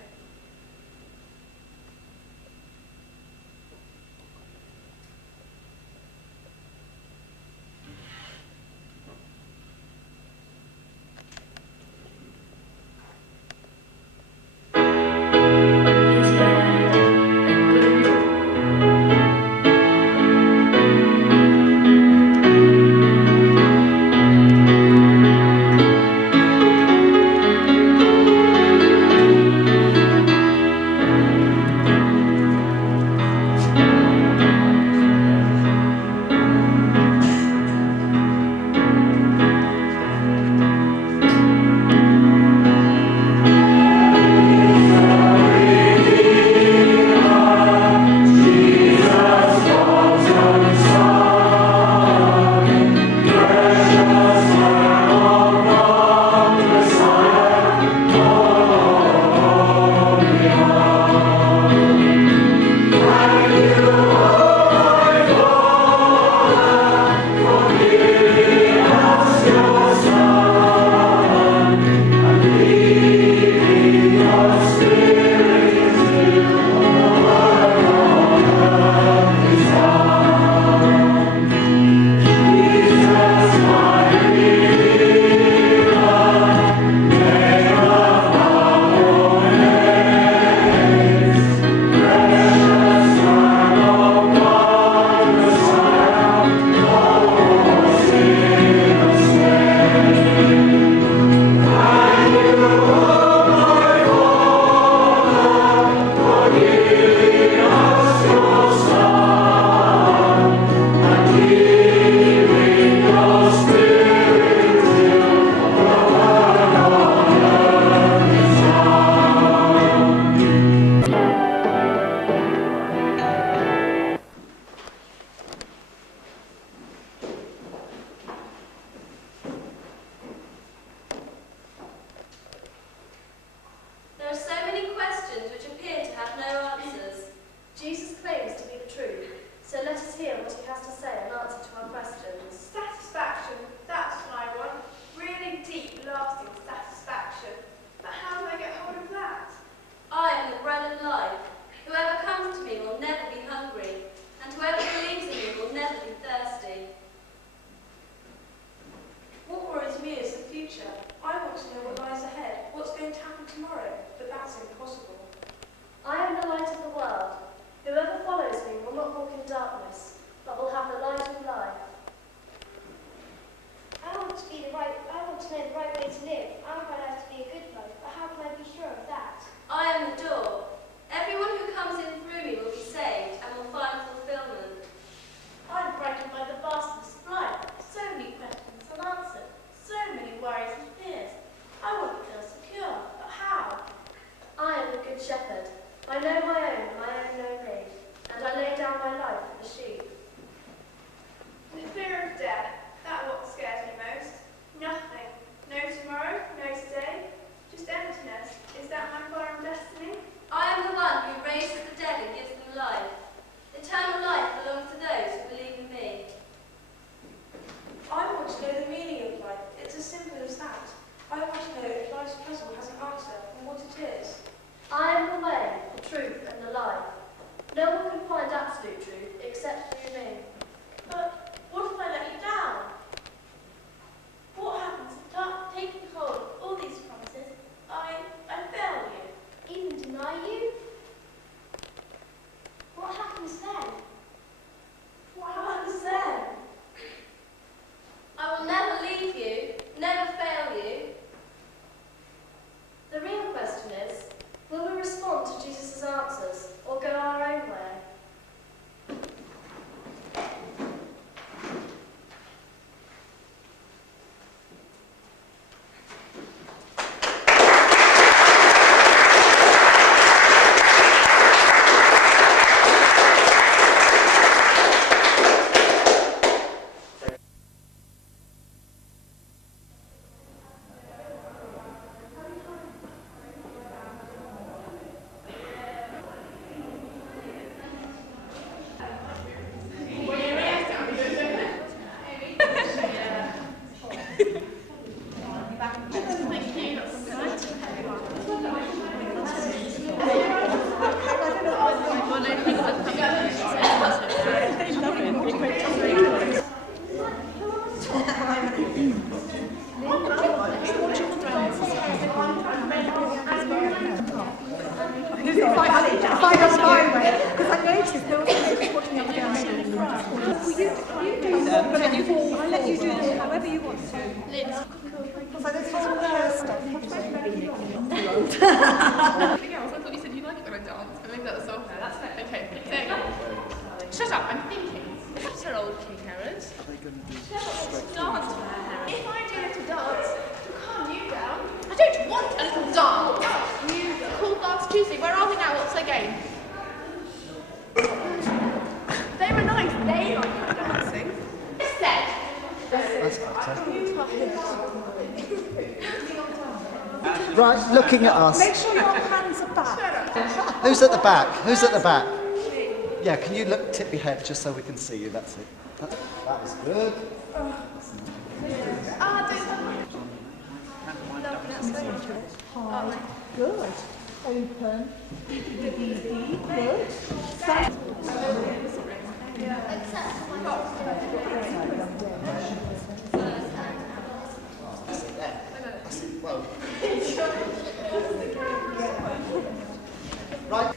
There are so many questions which appear to have no answers. Jesus claims to be the truth, so let us hear what he has to say in answer to our questions. Satisfaction, that's what I want. Really deep, lasting satisfaction. But how do I get hold of that? I am the bread of life. Whoever comes to me will never be hungry, and whoever believes in me will never be thirsty. What worries me is the future. I want to know what lies ahead, what's going to happen tomorrow, but that's impossible. I am the light of the world. Whoever follows me will not walk in darkness, but will have the light of life. I want to know the right way to live. I want my life to be a good life, but how can I be sure of that? I am the door. Everyone who comes in through me will be saved and will find fulfillment. I'm frightened by the vastness of life. So many questions unanswered, so many worries and fears. I want to feel secure, but how? I am the good shepherd. I know my own and my own know me, and I lay down my life for the sheep. The fear of death, that's what scares me most. Nothing. No tomorrow, no today, just emptiness. Is that my foreign destiny? I am the one who raises the dead and gives them life. Eternal life belongs to those who believe in me. I want to know the meaning of life. It's as simple as that. I want to know if life's puzzle has an answer and what it is. I am the way, the truth, and the life. No one can find absolute truth except through me. But what if I let you down? What happens if taking hold of all these promises, I fail you? Even deny you? What happens then? What happens then? I will never leave you, never fail you. The real question is, will we respond to Jesus' answers or go our own way? I'll let you do this however you want to. So this is all her stuff. Anything else? I thought you said you like it when I dance, but maybe that was off. That's it. Okay, so shut up, I'm thinking. What's her old King Herod? Dance for her, Herod. If I do a little dance to calm you down, I don't want a little dance. Cool Dance Tuesday, where are we now? What's the game? they were nice. They liked dancing. Said. That's better. Right, looking at us. Make sure your hands are back. Who's at the back? Who's at the back? Yeah, can you look, tip your head just so we can see you? That's it. That was good. Good. Open. Good. Well. Right.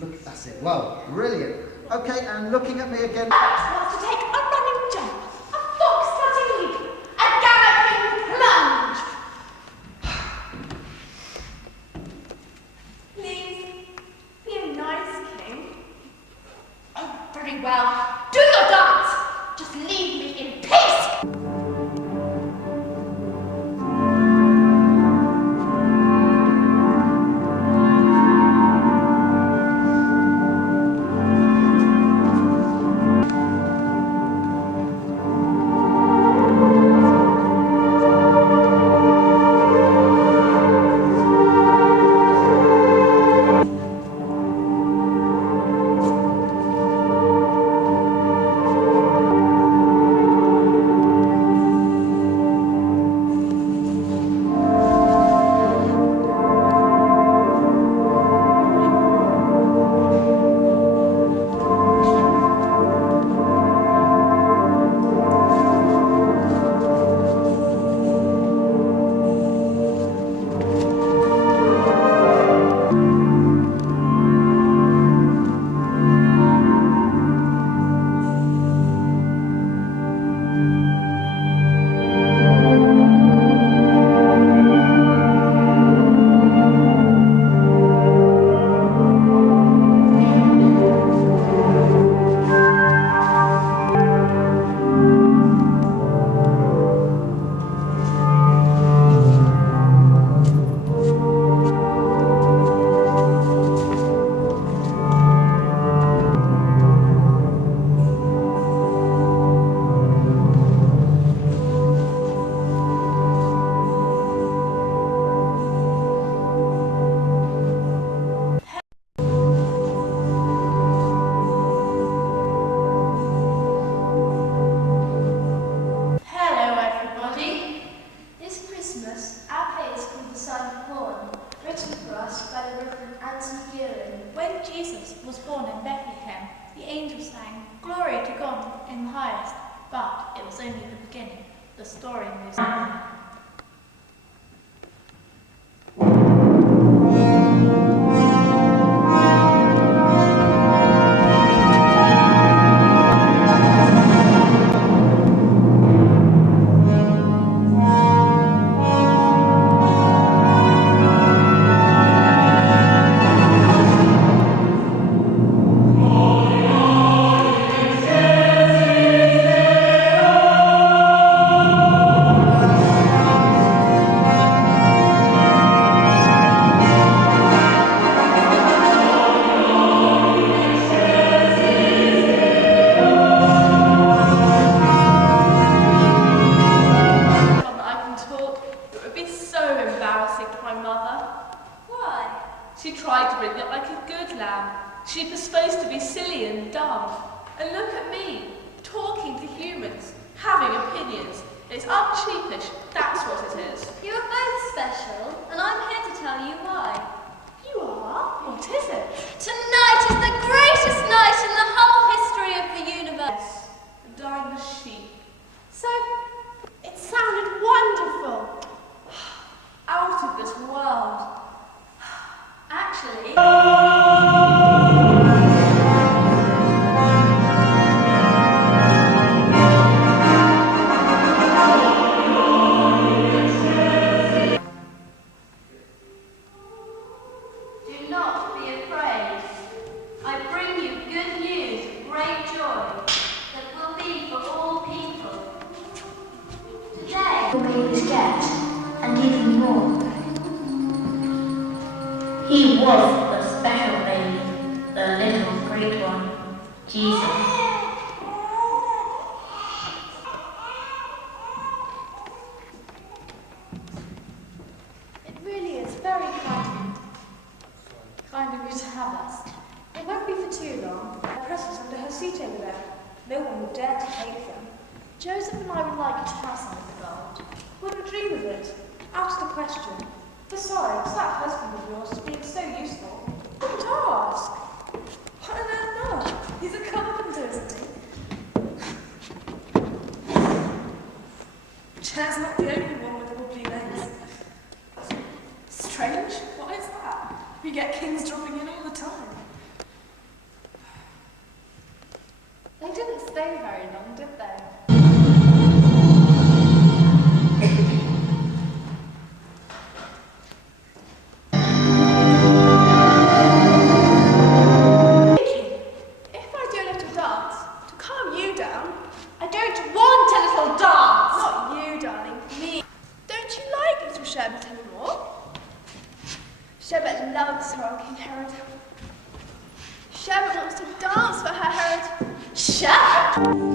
Look, that's it. Well, brilliant. Okay, and looking at me again. Wants to take a running jump, a fox-trotting leap, a galloping plunge. Please, be a nice king. Oh, very well. Do your dance. Just leave me in peace. But it was only the beginning. The story moves on. was the special baby, the little great one, Jesus. It really is very kind of you to have us. It won't be for too long. Her presents under her seat over there. No one would dare to take them. Joseph and I would like you to have some of the gold. Wouldn't dream of it. Out of the question. Besides, that husband of yours is being so useful. Don't ask. What on earth not? He's a carpenter, isn't he? Chair's not the only one with wobbly legs. Strange. Why is that? We get kings dropping in all the time. They didn't stay very long, did they? If I do a little dance to calm you down, I don't want a little dance. Not you, darling, me. Don't you like little Sherbet anymore? Sherbet loves her old King Herod. Sherbet wants to dance for her Herod. Sherbet!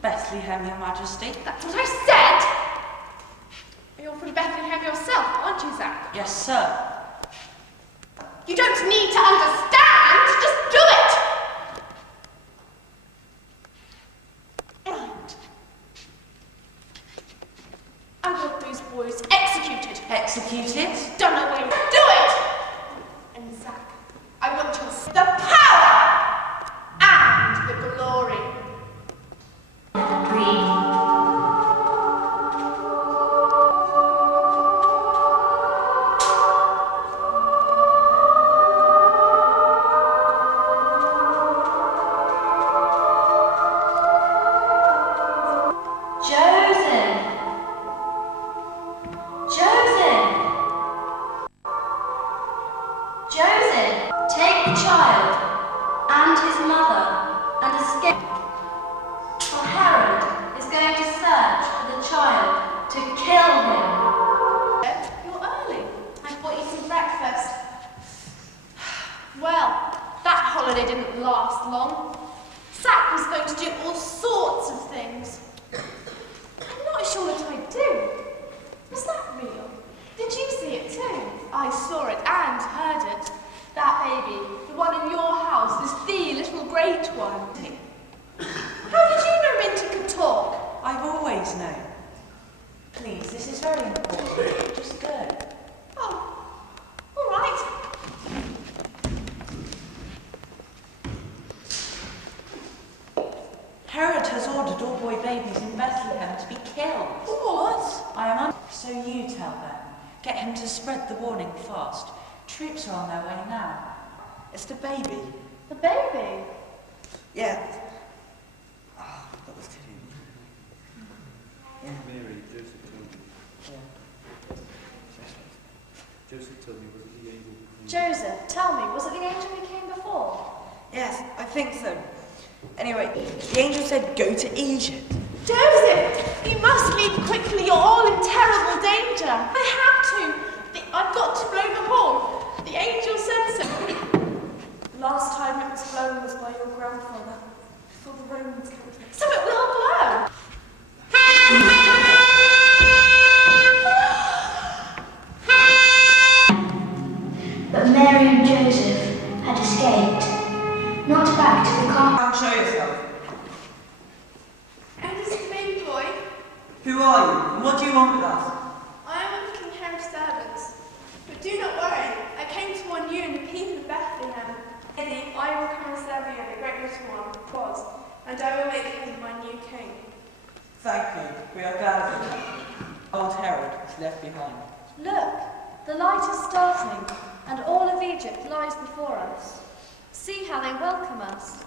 Bethlehem, Your Majesty. That's what I said! You're from Bethlehem yourself, aren't you, Zach? Yes, sir. You don't need to understand, just do it! Right. I want those boys executed. Executed? Don't know where you do it! And Zach, I want the power and the glory. They didn't last long. Zach was going to do all sorts of things. I'm not sure that I do. Was that real? Did you see it too? I saw it and heard it. That baby, the one in your house, is the little great one. How did you know Minty could talk? I've always known. Please, this is very important. Just go. Oh, all right. Herod has ordered all boy babies in Bethlehem to be killed. What? I am so you tell them. Get him to spread the warning fast. Troops are on their way now. It's the baby. The baby? Yeah. Oh, that was kidding. Mary, Joseph told me. Joseph told me, was it the angel? Joseph, tell me, was it the angel who came before? Yes, I think so. Anyway, the angel said go to Egypt. Joseph, you must leave quickly. You're all in terrible danger. I have to. I've got to blow the horn. The angel said so. Last time it was blown was by your grandfather, before the Romans came. So it will blow. But Mary and Joseph had escaped, not back to the car. Come show yourself. And this is the baby boy. Who are you? And what do you want with us? I am one of King Herod's servants. great one was, and I will make him my new king. Thank you. We are glad of it. Old Herod is left behind. Look, the light is starting, and all of Egypt lies before us. See how they welcome us.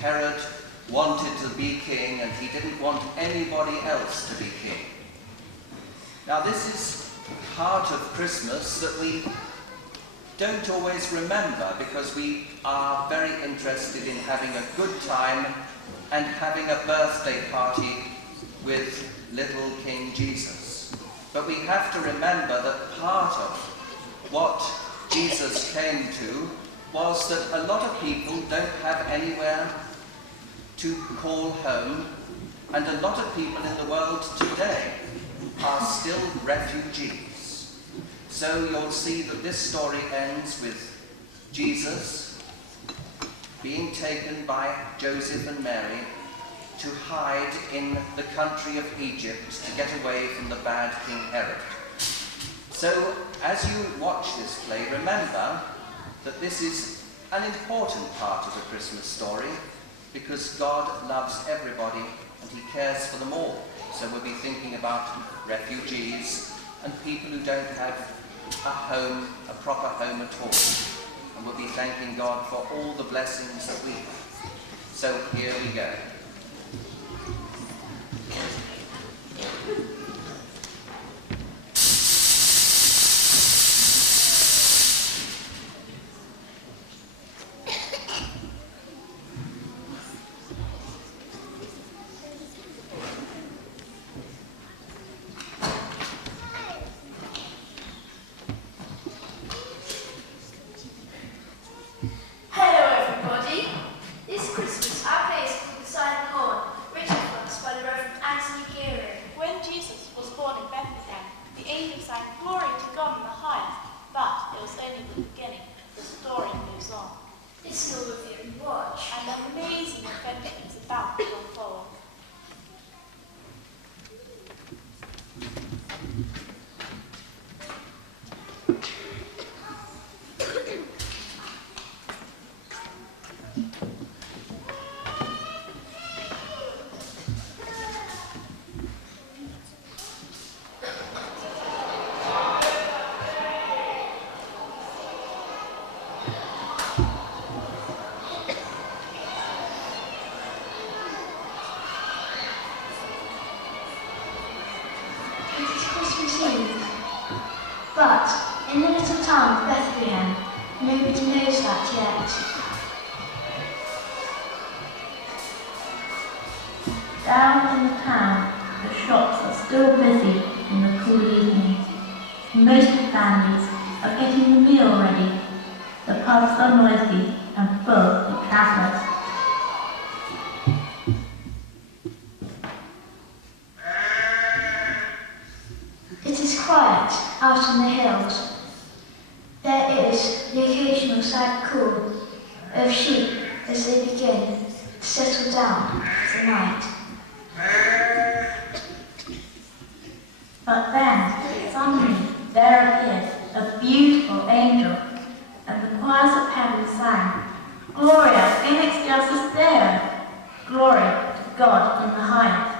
Herod wanted to be king and he didn't want anybody else to be king. Now this is part of Christmas that we don't always remember because we are very interested in having a good time and having a birthday party with little King Jesus. But we have to remember that part of what Jesus came to was that a lot of people don't have anywhere to call home, and a lot of people in the world today are still refugees. So you'll see that this story ends with Jesus being taken by Joseph and Mary to hide in the country of Egypt to get away from the bad King Herod. So as you watch this play, remember that this is an important part of the Christmas story because God loves everybody and he cares for them all. So we'll be thinking about refugees and people who don't have a home, a proper home at all. And we'll be thanking God for all the blessings that we have. So here we go. But in the little town of Bethlehem, nobody knows that yet. Down in the town, the shops are still busy in the cool evening. Most families are getting the meal ready. The pubs are noisy and full of travellers. out in the hills, there is the occasional sad call of sheep as they begin to settle down for the night. But then, suddenly, there appeared a beautiful angel, and the choirs of heaven sang, Gloria in excelsis Deo, glory to God in the highest.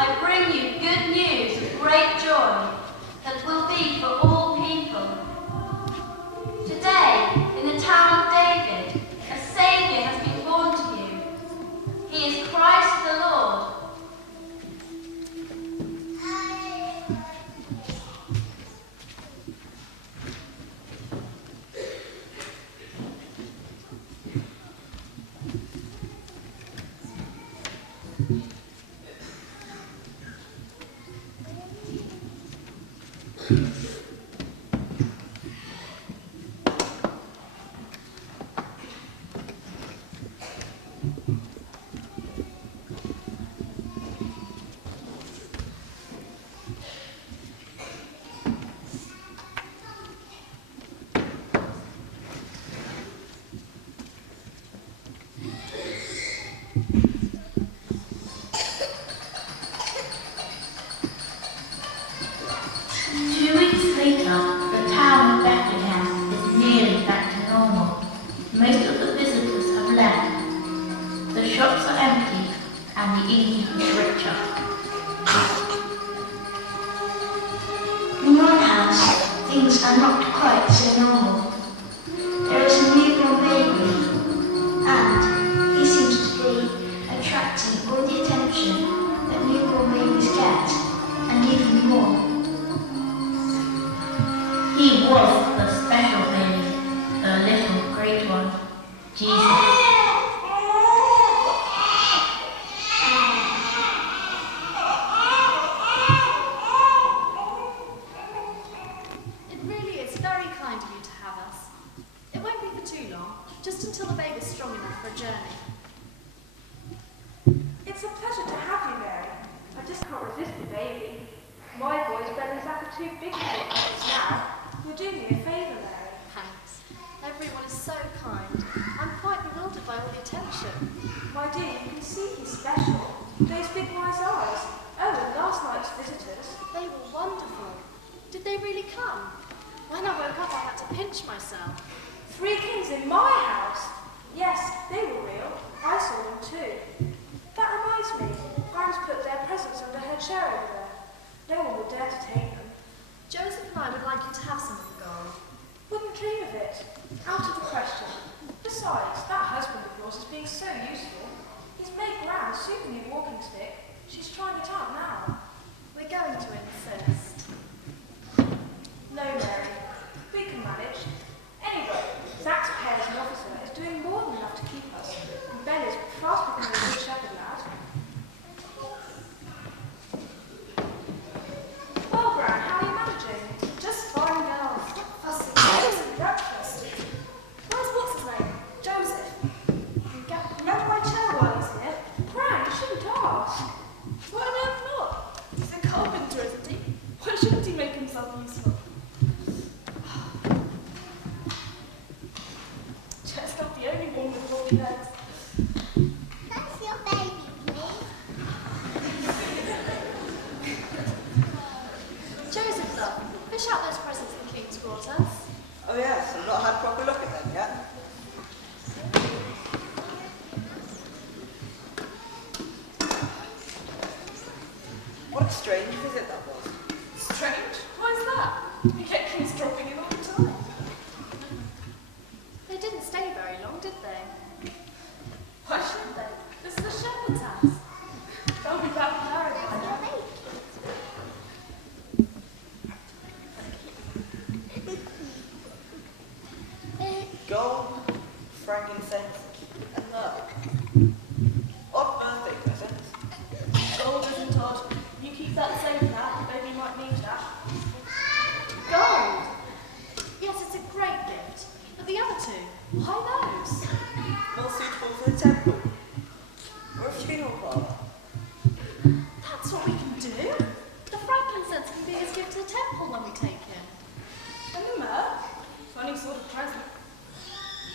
I bring you good news of great joy that will be for all people. Today, in the town of David, a Saviour has been born to you. He is Christ the Lord.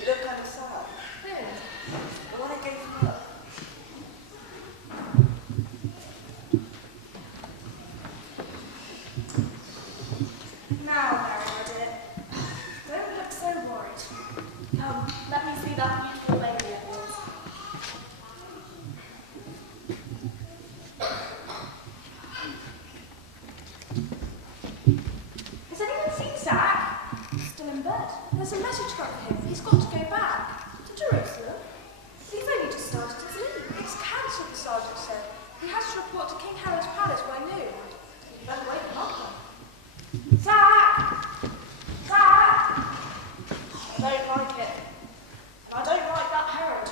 You look kind of sad. Who? The one I gave you up. There's a message from him. He's got to go back to Jerusalem. He's only just started his leave. It's cancelled, the sergeant said. He has to report to King Herod's palace by noon. You better wait and knock him. Zach! Zach! I don't like it. And I don't like that Herod.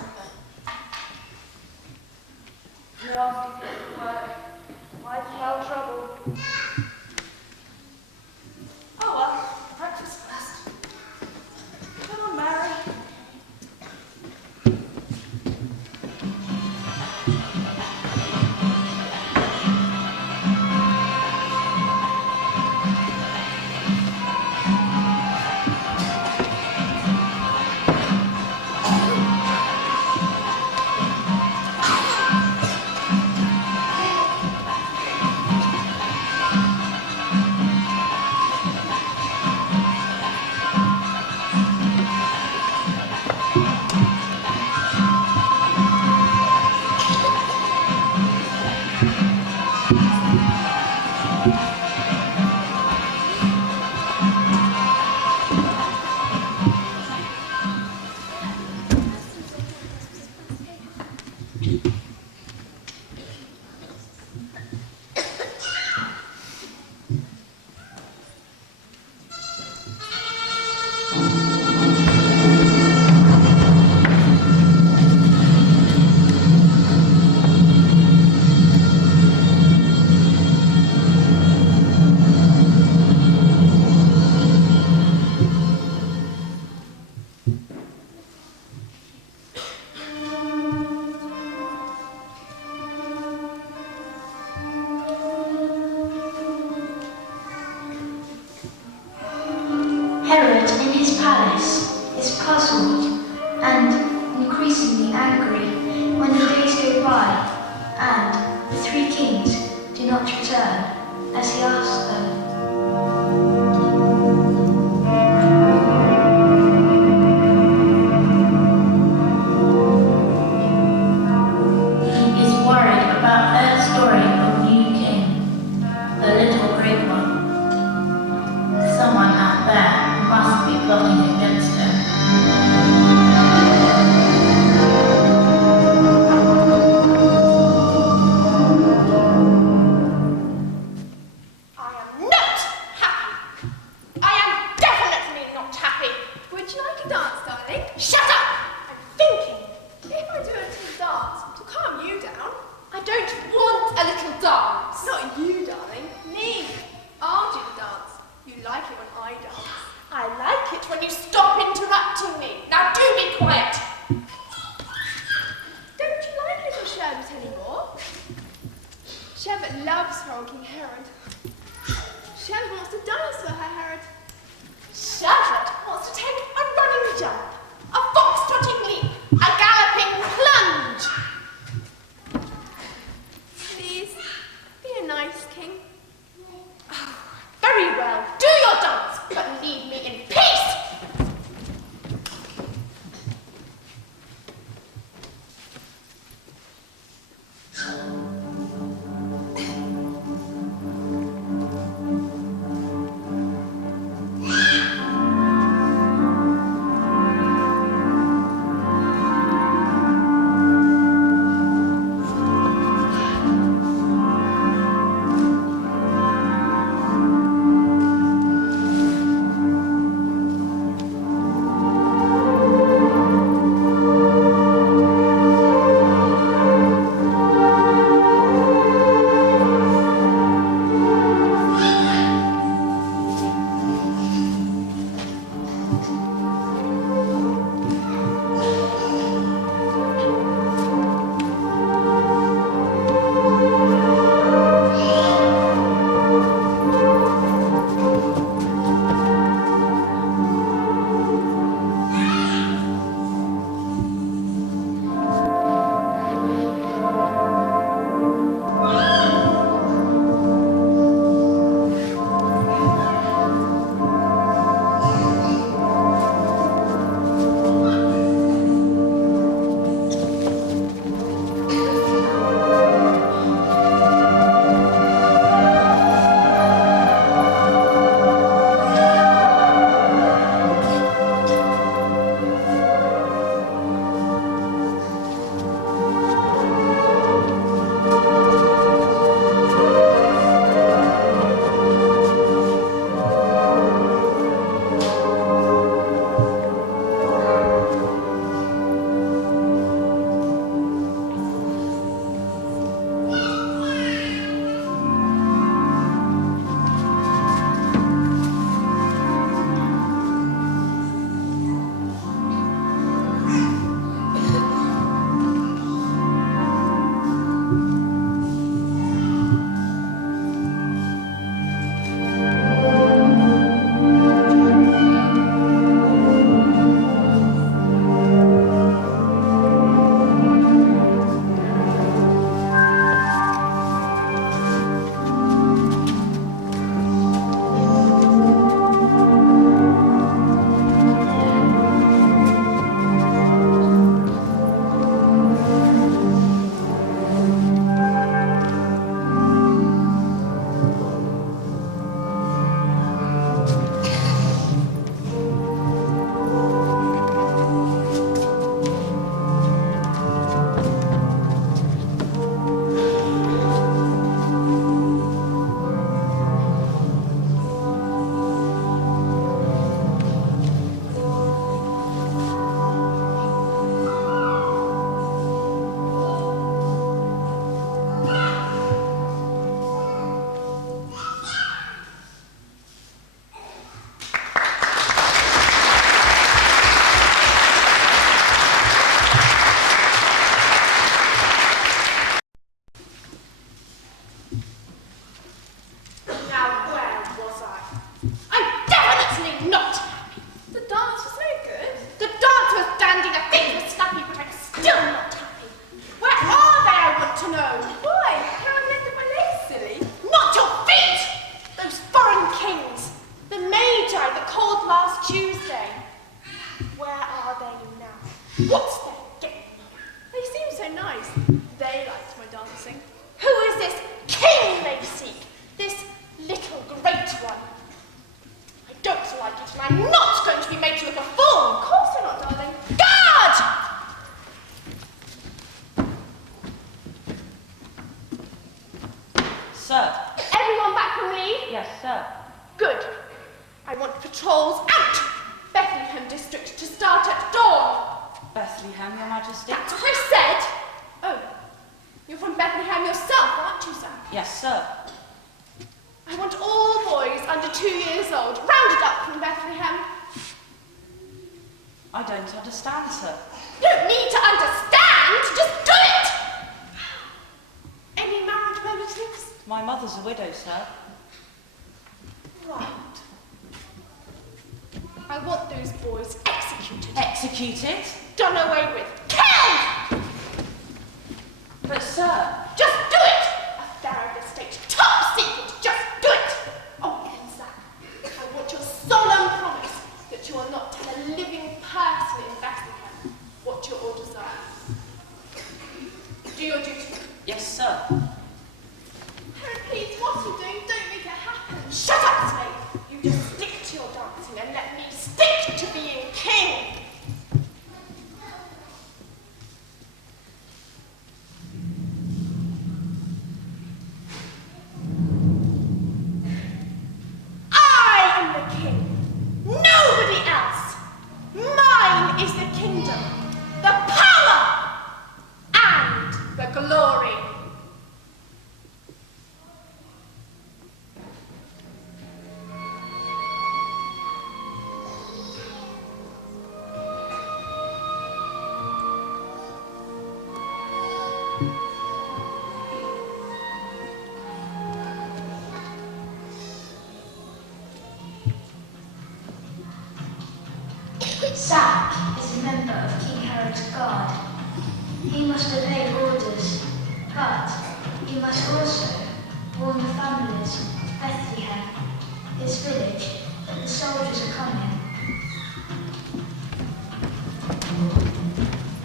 No, after good work. Why'd you have trouble? Oh well, breakfast first. Come on, Mary. Herod in his palace is puzzled and increasingly angry when the days go by and the three kings do not return as he asked them. He is worried about their story of new king, the little great one. Someone out there must be plotting against him. I am not happy. I am definitely not happy. Would you like a dance, darling? Shut up! I'm thinking. If I do a little dance to calm you down. I don't want a little dance. Not you, darling. Me. I'll do the dance. You like it when I dance. I like it when you stop interrupting me. Now do be quiet. Don't you like little Sherbet anymore? Sherbet loves her old King Herod. Sherbet wants to dance for her Herod. Sherbet wants to take a running jump, a fox-trotting leap, a galloping plunge. Please, be a nice king. Very well, do your dance, but leave me in peace! eyes. They liked my dancing. Who is this king they seek? This little great one? I don't like it, and I'm not going to be made to look a fool. Of course you're not, darling. Guard! Sir. Everyone back from leave? Yes, sir. Good. I want patrols out! Bethlehem district to start at dawn. Bethlehem, Your Majesty. That's what I said. Oh, you're from Bethlehem yourself, aren't you, sir? Yes, sir. I want all boys under 2 years old rounded up from Bethlehem. I don't understand, sir. You don't need to understand, just do it! Any married relatives? My mother's a widow, sir. Right. I want those boys executed. Executed? Done away with. Killed! But, sir... Just do it! A Farragut estate, top secret, just do it! Oh, and Zach, I want your solemn promise that you will not tell a living person in Bethlehem what your orders are. Do your duty. Yes, sir. Harry, please, what are you doing? Don't make it happen. Shut up, slave! You just stick to your dancing and let me stick to being king! I am the king. Nobody else. Mine is the kingdom, the power, and the glory. Zach is a member of King Herod's guard. He must obey orders, but he must also warn the families of Bethlehem, his village, that the soldiers are coming.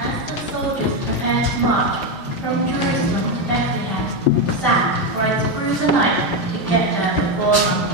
As the soldiers prepare to march from Jerusalem to Bethlehem, Zach rides through the night to get there before them.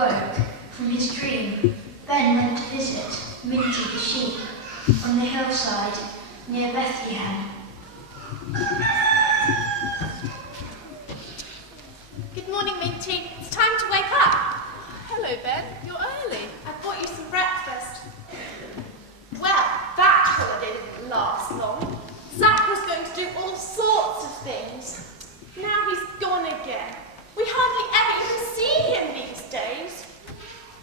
woke from his dream, Ben went to visit Minty the sheep on the hillside near Bethlehem. Good morning, Minty. It's time to wake up. Hello, Ben. You're early. I brought you some breakfast. Well, that holiday didn't last long. Zach was going to do all sorts of things. Now he's gone again. We hardly ever even see him these days.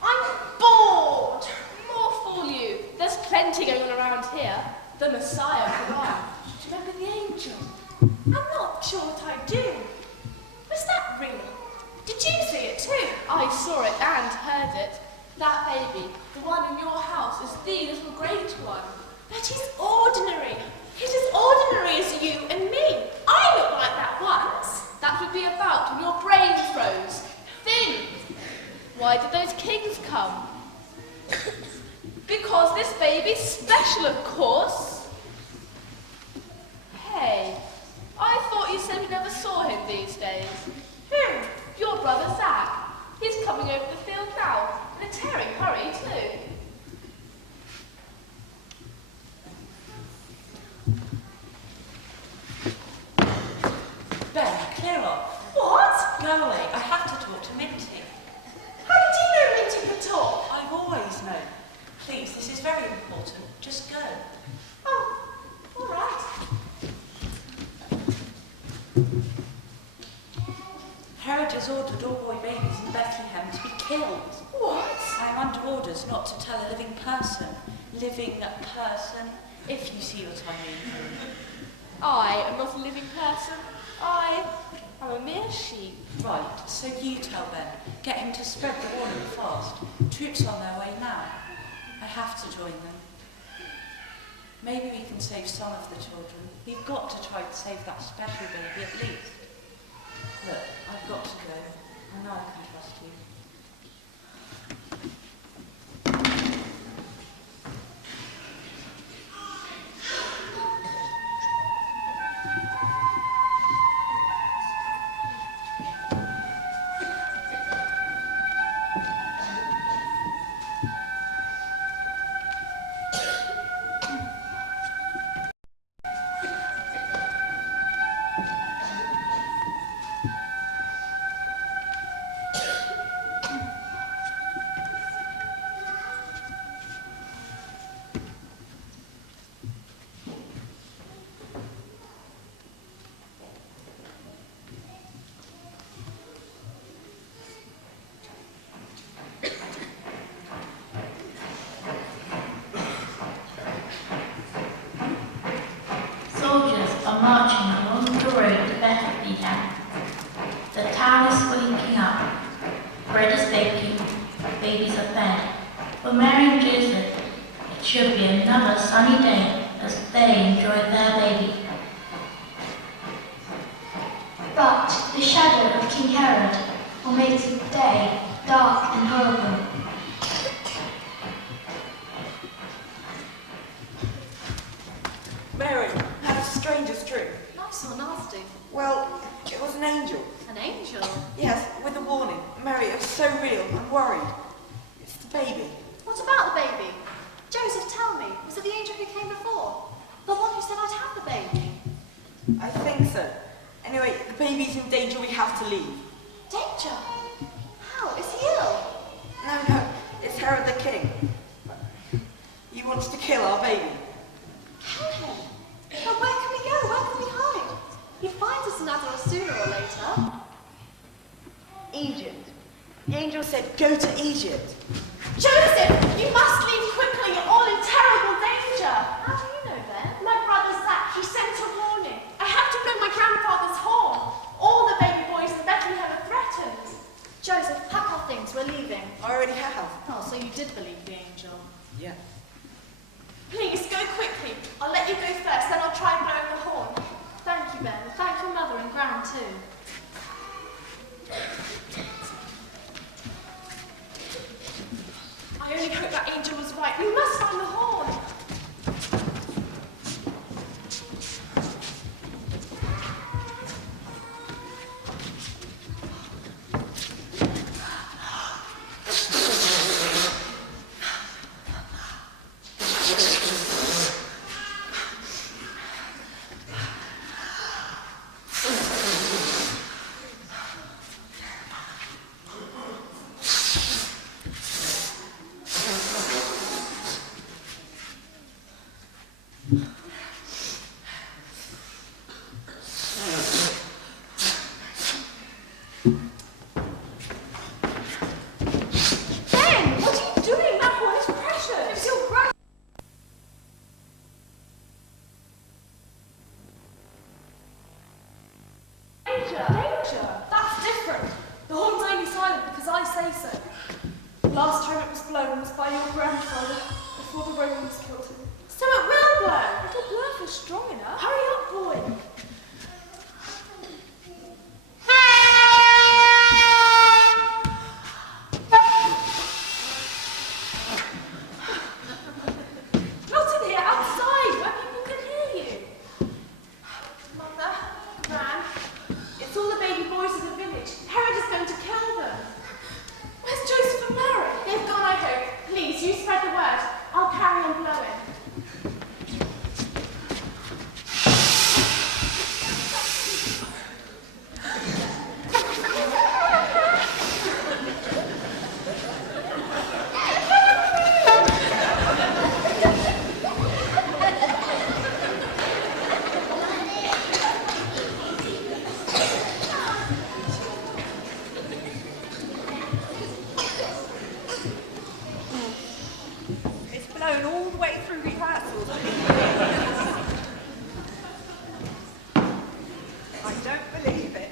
I'm bored. More fool you. There's plenty going on around here. The Messiah for one. Do you remember the angel? I'm not sure what I do. Was that real? Did you see it too? I saw it and heard it. That baby, the one in your house, is the little great one. But he's ordinary. He's as ordinary as you and me. I looked like that once. That would be about when your brain froze. Thin. Why did those kings come? Because this baby's special, of course. Hey, I thought you said we never saw him these days. Your brother Zach. He's coming over the field now, in a tearing hurry too. Ben, clear up. What? Go away. I have to talk to Minty. How did you know Minty could talk? I've always known. Please, this is very important. Just go. Oh, all right. Herod has ordered all boy babies in Bethlehem to be killed. What? I am under orders not to tell a living person. Living person, if you see what I mean. I am not a living person. I am a mere sheep. Right, so you tell Ben. Get him to spread the warning fast. Troops are on their way now. I have to join them. Maybe we can save some of the children. We've got to try to save that special baby at least. Look, I've got to go. I know I can trust you. Soldiers are marching along the road to Bethlehem. The town is waking up. Bread is baking. Babies are fed. For Mary and Joseph, it should be another sunny day as they enjoy their baby. But the shadow of King Herod will make the day dark and horrible. Mary, that stranger's true. Nice or nasty? Well, it was an angel. An angel? Yes, with a warning. Mary, it was so real. I'm worried. It's the baby. What about the baby? Joseph, tell me, was it the angel who came before? The one who said I'd have the baby? I think so. Anyway, the baby's in danger. We have to leave. Danger? How? Is he ill? No, it's Herod the king. He wants to kill our baby. Kill him? But where can we go? Where can we hide? He finds us in Nazareth sooner or later. Egypt. The angel said, go to Egypt. Joseph, you must leave quickly. You're all in terrible danger. How do you know then? My brother Zach, he sent a warning. I have to blow my grandfather's horn. All the baby boys in Bethlehem are threatened. Joseph, pack our things. We're leaving. I already have. Oh, so you did believe the angel. Yeah. Please, go quickly. I'll let you go first, then I'll try blowing the horn. Thank you, Ben. Thank your mother and Gran, too. I only hope that angel was right. We must find the horn. Ben, what are you doing? That one is precious. It's your right. Danger? That's different. The horn's only silent because I say so. The last time it was blown was by your grandfather before the Romans killed him. So it will blow. It'll blow if we're strong enough. Hurry up, boy. Not in here, outside, where people can hear you. Mother, Gran, it's all the baby boys of the village. Herod is going to kill them. Where's Joseph and Mary? They've gone, I hope. Please, you spread the word. I'll carry on blowing. It's blown all the way through rehearsals. I don't believe it.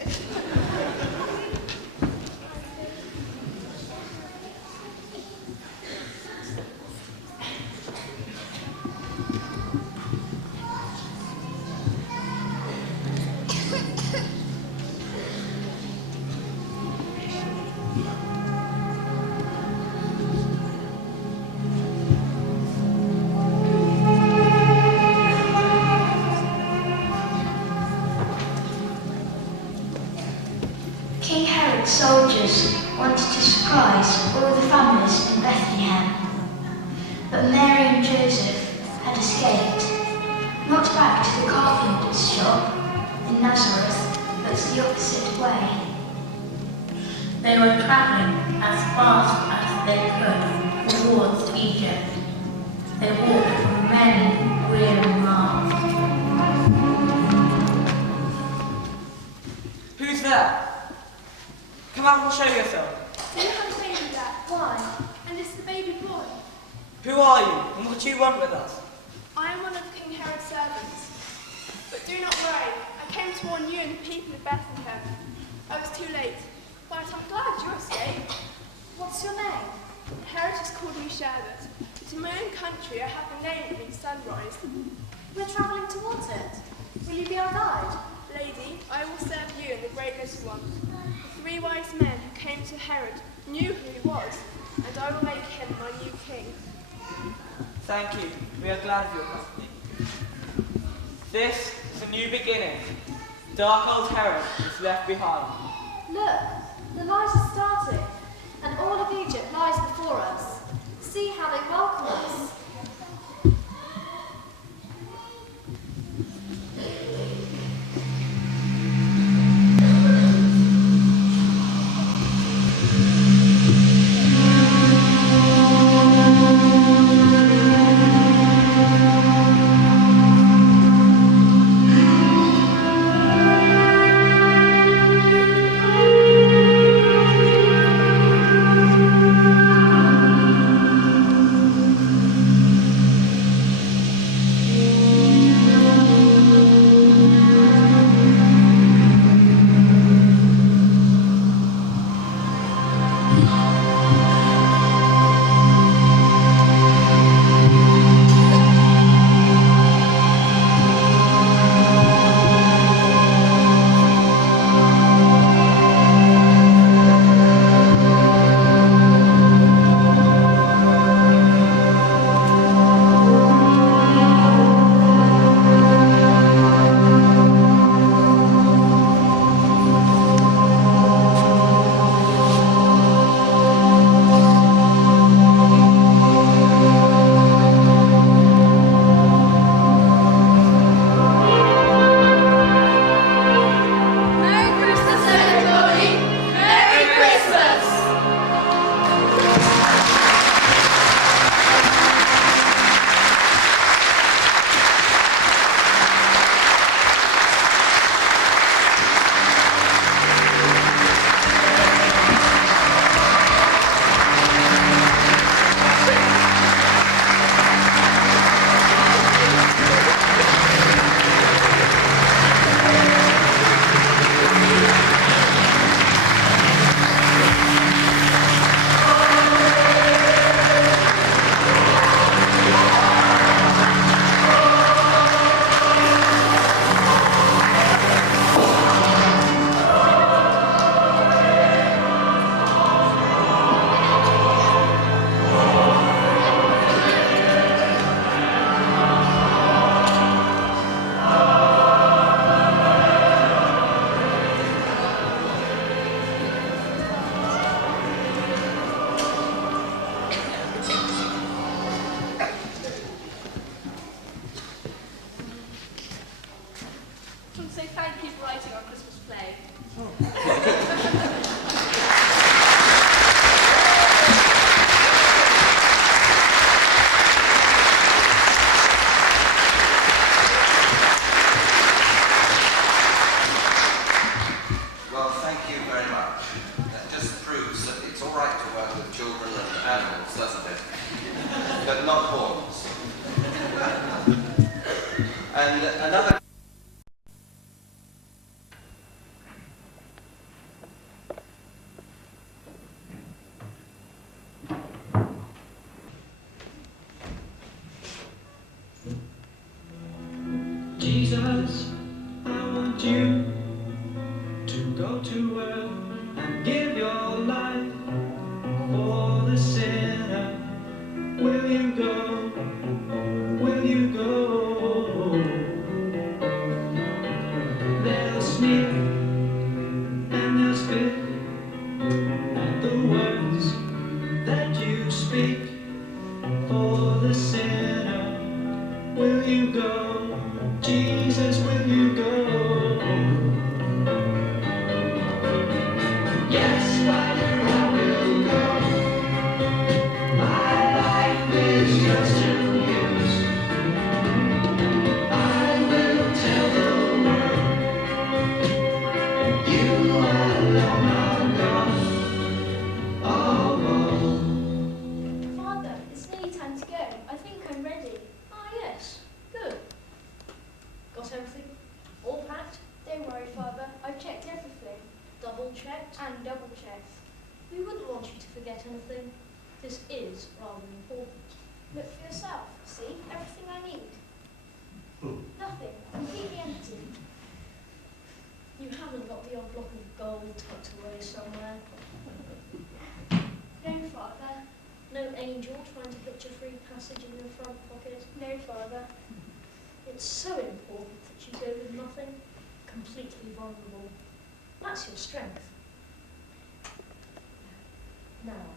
King Herod's soldiers wanted to surprise all the families in Bethlehem, but Mary and Joseph had escaped, not back to the carpenter's shop in Nazareth, but the opposite way. They were travelling as fast as they could towards Egypt. They walked for many weary miles. Who's there? Come out and show yourself. Do you have a baby there? Why? And it's the baby boy. Who are you, and what do you want with us? I am one of King Herod's servants. But do not worry, I came to warn you and the people of Bethlehem. I was too late, but I'm glad you escaped. What's your name? Herod has called me Sherbet, but in my own country I have the name that means sunrise. We're travelling towards it. Will you be our guide? Lady, I will serve you and the great little one. The 3 wise men who came to Herod knew who he was, and I will make him my new king. Thank you. We are glad of your company. This is a new beginning. Dark old Herod is left behind. Look, the light is starting, and all of Egypt lies before us. See how they welcome us. doesn't it? But not horns. And another... Jesus, I want you to go to earth and give your life for the sinner. Will you go? Will you go? They'll sneer and they'll spit at the words that you speak for the sinner. Will you go? Jesus, will you go? Yes, Father, I will go. My life is yours to use. I will tell the world you alone are God. Oh, Father, it's nearly time to go. I think I'm ready. Ah, yes. Good. Got everything? All packed? Don't worry, Father. I've checked everything. Double checked? And double checked. We wouldn't want you to forget anything. This is rather important. Look for yourself. See? Everything I need. Nothing. Completely empty. You haven't got the odd block of gold tucked away somewhere. No, Father. No angel trying to hitch a free passage in your front pocket. No, Father. It's so important that you go with nothing, completely vulnerable. That's your strength. Now,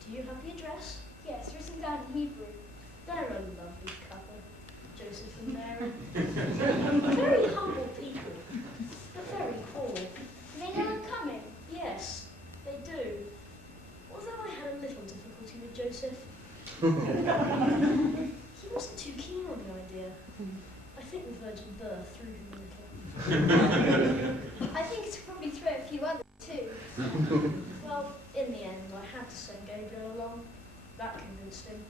do you have the address? Yes, written down in Hebrew. They're a lovely couple, Joseph and Mary. Very humble people, but very cool. Do they know I'm coming? Yes, they do. Although I had a little difficulty with Joseph. He wasn't too keen on the idea. I think the virgin birth threw him a little. I think it's probably throw a few others too. Well, in the end, I had to send Gabriel along. That convinced him.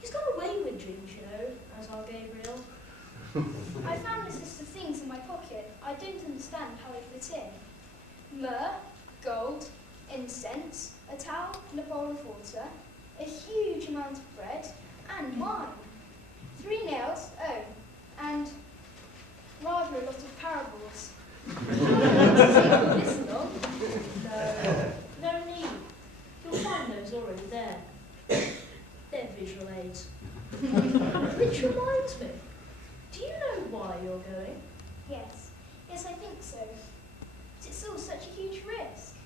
He's got a way with dreams, you know, as our Gabriel. I found this list of things in my pocket. I don't understand how they fit in. Myrrh, gold, incense, a towel and a bowl of water, a huge amount of bread, and wine. 3 nails, oh, and rather a lot of parables. This long? No, no need. You'll find those already there. They're visual aids. Which reminds me, do you know why you're going? Yes, yes, I think so. But it's all such a huge risk.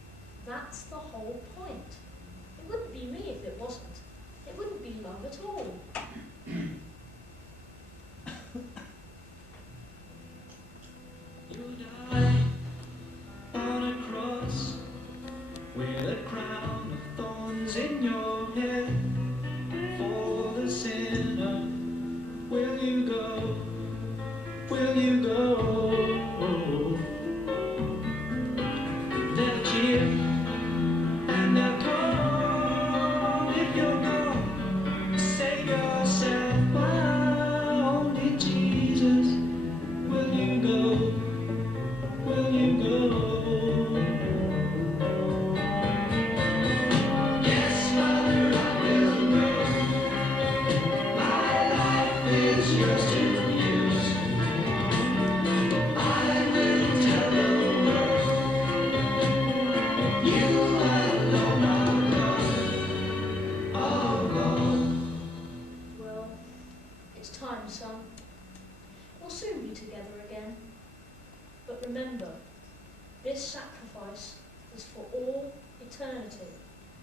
That's the whole point. It wouldn't be me if it wasn't. It wouldn't be love at all. you die on a cross with a crown of thorns in your head for the sinner. Will you go? Will you go? They'll cheer and they'll call if you're gone. Save yourself, why only Jesus? Will you go? Will you go? Yes, Father, I will go. My life is yours to use. I will tell the world you alone are God. Oh, God. Well, it's time, son. We'll soon be together again. But remember, this sacrifice is for all eternity.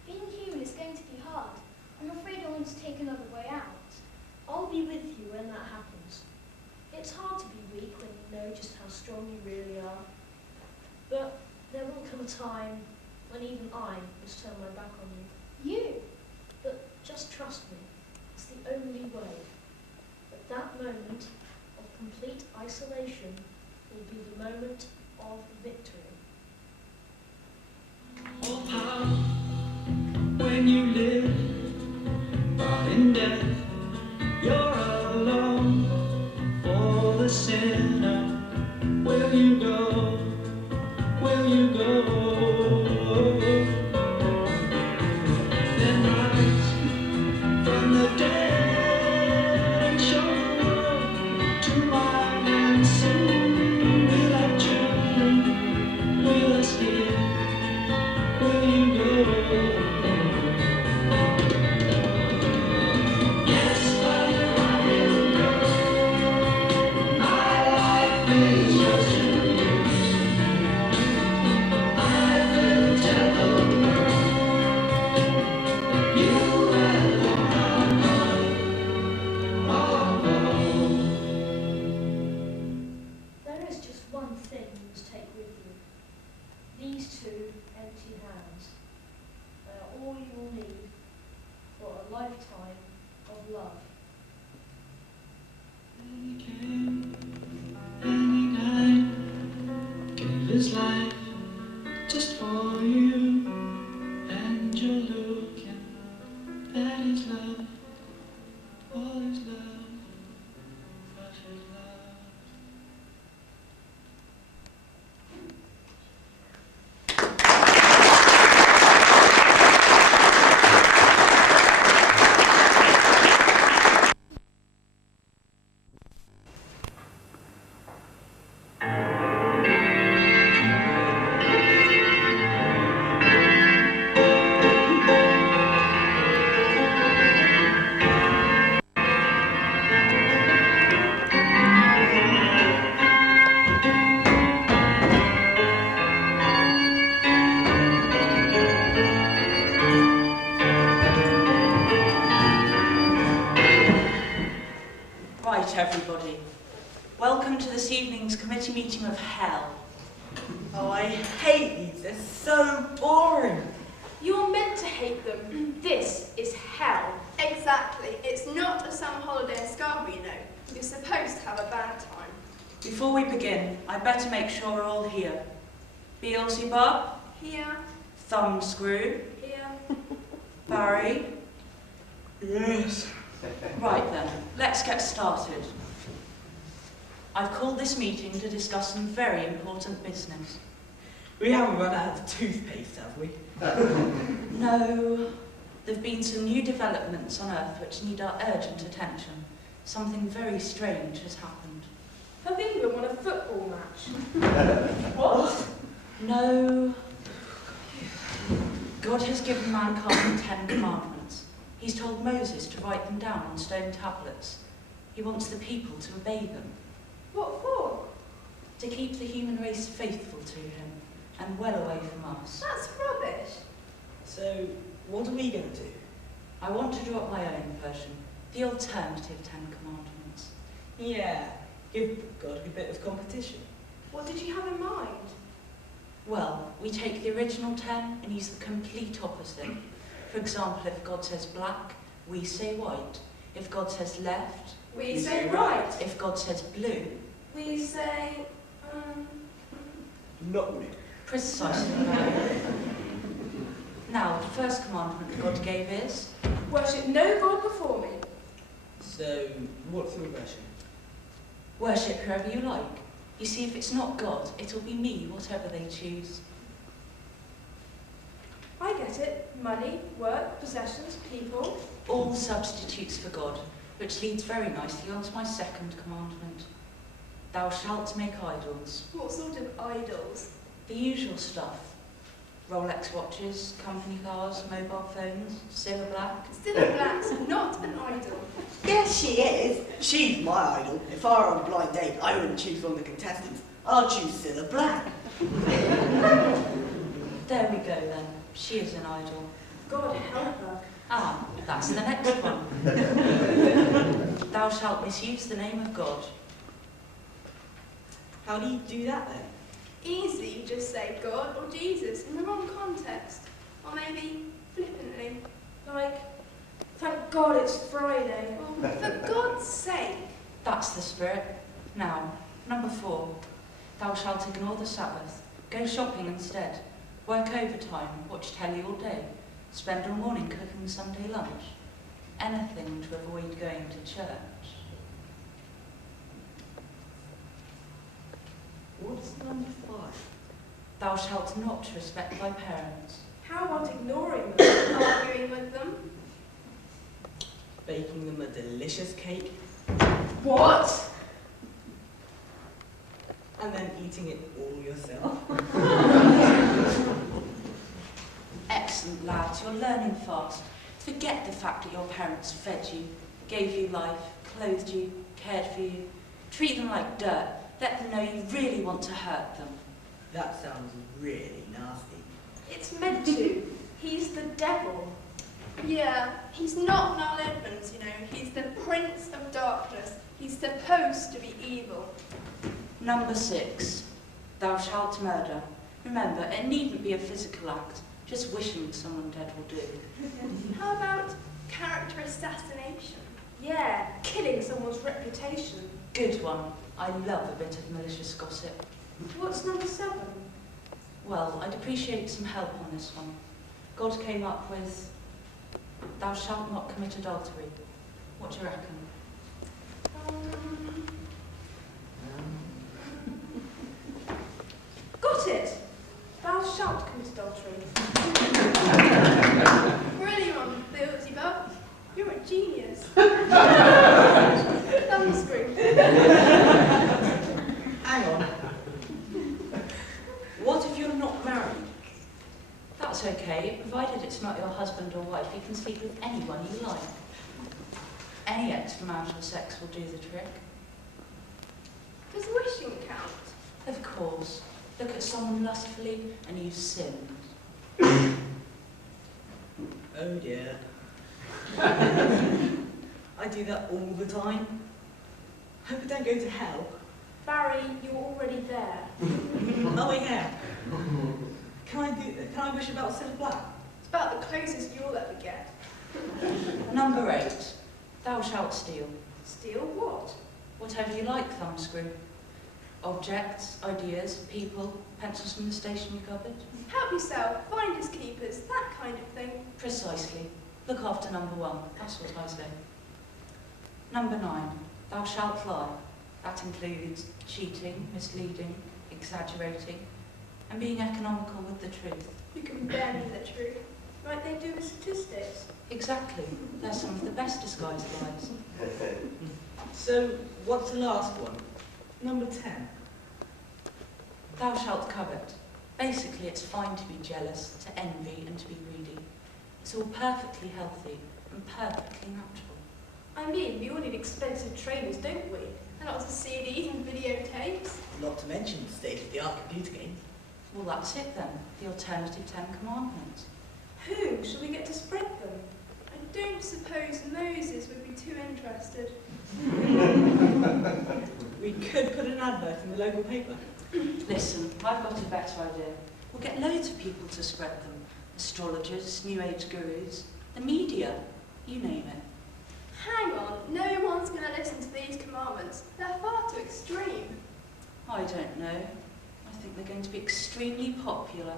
Being human is going to be hard. I'm afraid I want to take another way out. I'll be with you when that happens. It's hard to be weak when you know just how strong you really are. But there will come a time when even I must turn my back on you. You? But just trust me, it's the only way. But that moment of complete isolation will be the moment of victory. Oh, how when you live in death. You're alone for the sinner. Will you go? Will you go? Then rise from the dead and show the world to mine, and soon we'll have children with us here. Will you go? Yes, Father, I will go. My life is yours to use. I will tell the world you alone are God. There is just one thing you must take with you. These two empty hands. They are all you will need for a lifetime of love. He came and he died, gave his life just for you, and you're looking at his love, all his love, but his love. Right, everybody. Welcome to this evening's committee meeting of hell. Oh, I hate these. They're so boring. You're meant to hate them. This is hell. Exactly. It's not a summer holiday in Scarborough, you know. You're supposed to have a bad time. Before we begin, I'd better make sure we're all here. Beelzebub, Here, Thumbscrew, here. Barry. Yes. Right then, let's get started. I've called this meeting to discuss some very important business. We haven't run out of toothpaste, have we? No, there've been some new developments on Earth which need our urgent attention. Something very strange has happened. Have England won a football match? What? No. God has given mankind the 10 Commandments. He's told Moses to write them down on stone tablets. He wants the people to obey them. What for? To keep the human race faithful to him and well away from us. That's rubbish. So, what are we going to do? I want to draw up my own version, the alternative 10 Commandments. Yeah, give God a bit of competition. What did you have in mind? Well, we take the original 10 and use the complete opposite. For example, if God says black, we say white. If God says left, We say right. If God says blue, We say, Not blue. precisely no. Now, the first commandment God gave is, Worship no God before me. So, what's your version? worship whoever you like. You see, if it's not God, it'll be me, whatever they choose. I get it. Money, work, possessions, people. All substitutes for God, which leads very nicely on to my second commandment. Thou shalt make idols. what sort of idols? The usual stuff. Rolex watches, company cars, mobile phones, Cilla Black. Cilla Black's not an idol. Yes, she is. She's my idol. If I were on a blind date, I wouldn't choose one of the contestants. I'll choose Cilla Black. There we go then. She is an idol. God help her. Ah, that's the next one. Thou shalt misuse the name of God. How do you do that then? Easy, you just say God or Jesus in the wrong context. Or maybe flippantly. Like, thank God it's Friday. Well, for God's sake. That's the spirit. Now, number 4. Thou shalt ignore the Sabbath. Go shopping instead. Work overtime. Watch telly all day. Spend all morning cooking Sunday lunch. anything to avoid going to church. What's number 5? Thou shalt not respect thy parents. How about ignoring them, arguing with them? Baking them a delicious cake What? and then eating it all yourself. Excellent, lads, you're learning fast. Forget the fact that your parents fed you, gave you life, clothed you, cared for you. Treat them like dirt. Let them know you really want to hurt them. That sounds really nasty. It's meant to. He's the devil. Yeah, he's not Noel Edmonds, you know. He's the Prince of Darkness. He's supposed to be evil. Number 6. Thou shalt murder. Remember, it needn't be a physical act. Just wishing someone dead will do. How about character assassination? Yeah, killing someone's reputation. Good one. I love a bit of malicious gossip. What's number 7? Well, I'd appreciate some help on this one. God came up with, thou shalt not commit adultery. What do you reckon? Got it! Thou shalt commit adultery. Brilliant, Beelzebub. You're a genius. Thumbscrew. Hang on. What if you're not married? That's okay, provided it's not your husband or wife. You can sleep with anyone you like. Any extramarital sex will do the trick. Does wishing count? Of course. Look at someone lustfully and you've sinned. Oh dear. I do that all the time. Hope I don't go to hell. Barry, you're already there. Oh yeah. Can I wish about a set of black? It's about the closest you'll ever get. Number 8. Thou shalt steal. Steal what? Whatever you like, Thumbscrew. Objects, ideas, people, pencils from the stationery cupboard. Help yourself, finders keepers, that kind of thing. Precisely. Look after number 1. That's what I say. Number 9. Thou shalt lie. That includes cheating, misleading, exaggerating, and being economical with the truth. You can bend the truth, like they do with statistics. Exactly. They're some of the best disguised lies. So, what's the last one? Number 10. Thou shalt covet. Basically, it's fine to be jealous, to envy, and to be greedy. It's all perfectly healthy and perfectly natural. I mean, we all need expensive trainers, don't we? And lots of CDs and videotapes. Not to mention state-of-the-art computer games. Well, that's it then. The alternative 10 commandments. Who shall we get to spread them? I don't suppose Moses would be too interested. We could put an advert in the local paper. Listen, I've got a better idea. We'll get loads of people to spread them. Astrologers, New Age gurus, the media, you name it. Hang on, no one's going to listen to these commandments. They're far too extreme. I don't know. I think they're going to be extremely popular.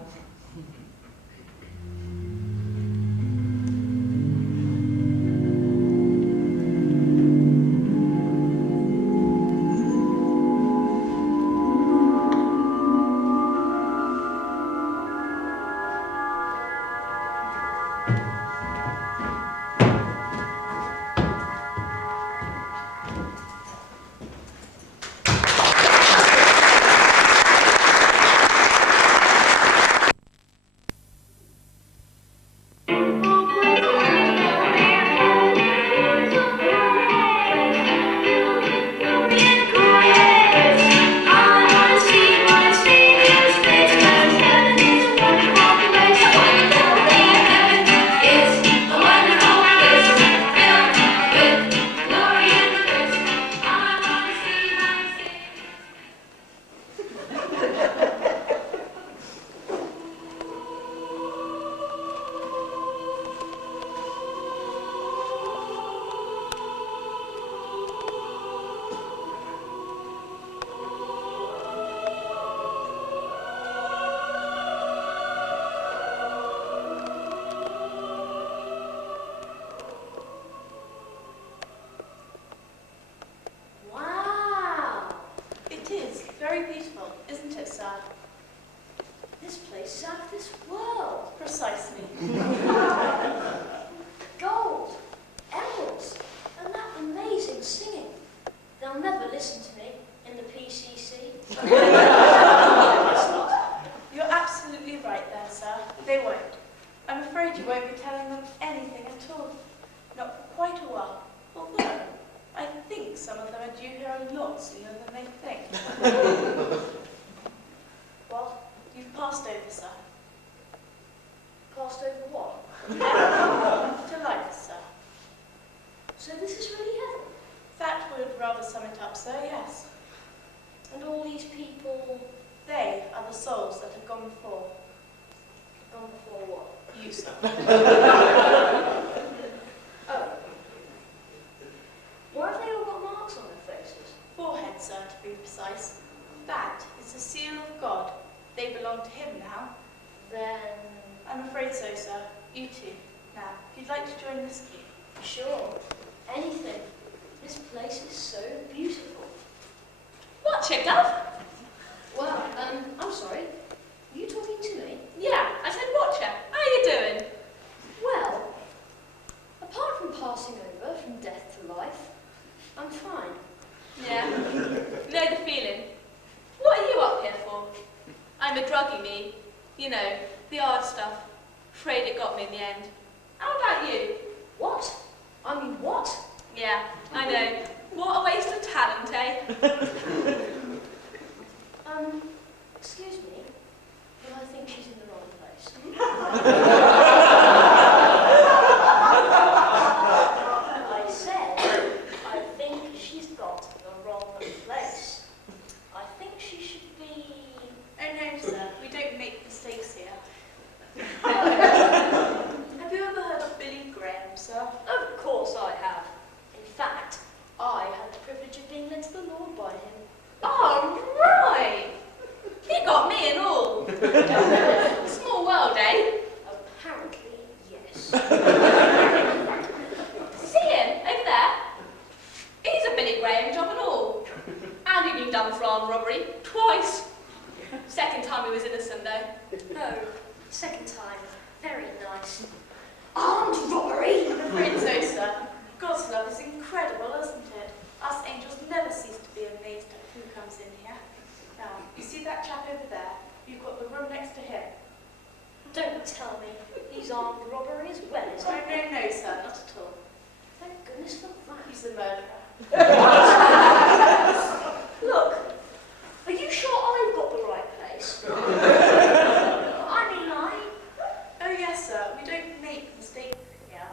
place is out of this world. Precisely. Gold, emeralds, and that amazing singing. They'll never listen to me in the PCC. You're absolutely right there, sir. They won't. I'm afraid you won't be telling them anything at all. Not for quite a while. Although, I think some of them are due here a lot sooner than they think. Well, you've passed over, sir. Passed over what? To life, sir. So this is really heaven? That would rather sum it up, sir, yes. And all these people... They are the souls that have gone before. Gone before what? You, sir. Oh. Why have they all got marks on their faces? Forehead, sir, to be precise. That is the seal of God. They belong to him now. Then... I'm afraid so, sir. You too. Now, if you'd like to join this queue. Sure. Anything. This place is so beautiful. What, you dove? Well, I'm sorry. Are you talking to me? Yeah, I said watcher. How you doing? Well, apart from passing over from death to life, I'm fine. Yeah. Know the feeling. What are you up here for? I'm a druggy, me. You know, the hard stuff. Afraid it got me in the end. How about you? What? I mean, what? Yeah, I know. What a waste of talent, eh? Excuse me, but I think she's in the wrong place. I said, I think she's got the wrong place. I think she should be... Oh no, sir, we don't make mistakes here. Have you ever heard of Billy Graham, sir? Of course I have. In fact, I had the privilege of being led to the Lord by him. Oh, right. He got me and all. Small world, eh? Apparently, yes. See him over there? He's a Billy Graham job and all. And he'd been done for armed robbery twice. Second time he was innocent, though. No, second time. Very nice. Armed robbery? I'm afraid so, sir. God's love is incredible, isn't it? Us angels never cease to be amazed at who comes in here. Now, you see that chap over there? You've got the room next to him. Don't tell me. He's armed robbery as well, is he? No, sir, not at all. Thank goodness for that. He's a murderer. Look, are you sure I've got the right place? Oh yes, sir, we don't make mistakes here.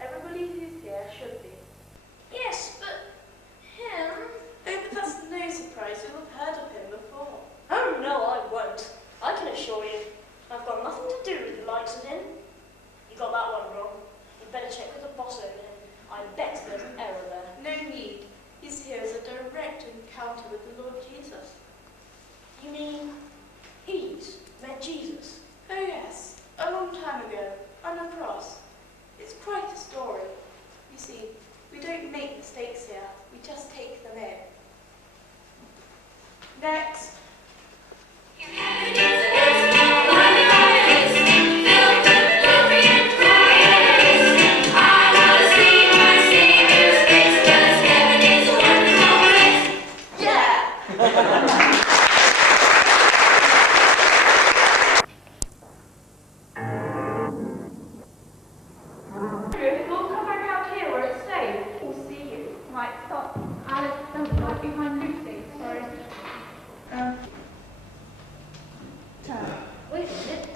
Everybody who's here should be. Yes, but him... Oh, but that's no surprise. You'll have heard of him before. Oh no, I won't. I can assure you, I've got nothing to do with the likes of him. You got that one wrong. You'd better check with the boss over him. I bet there's an error there. No need. He's here as a direct encounter with the Lord Jesus. You mean he's met Jesus? Oh yes, a long time ago, on a cross. It's quite a story. You see, we don't make mistakes here, we just take them in. Next. Wait a minute.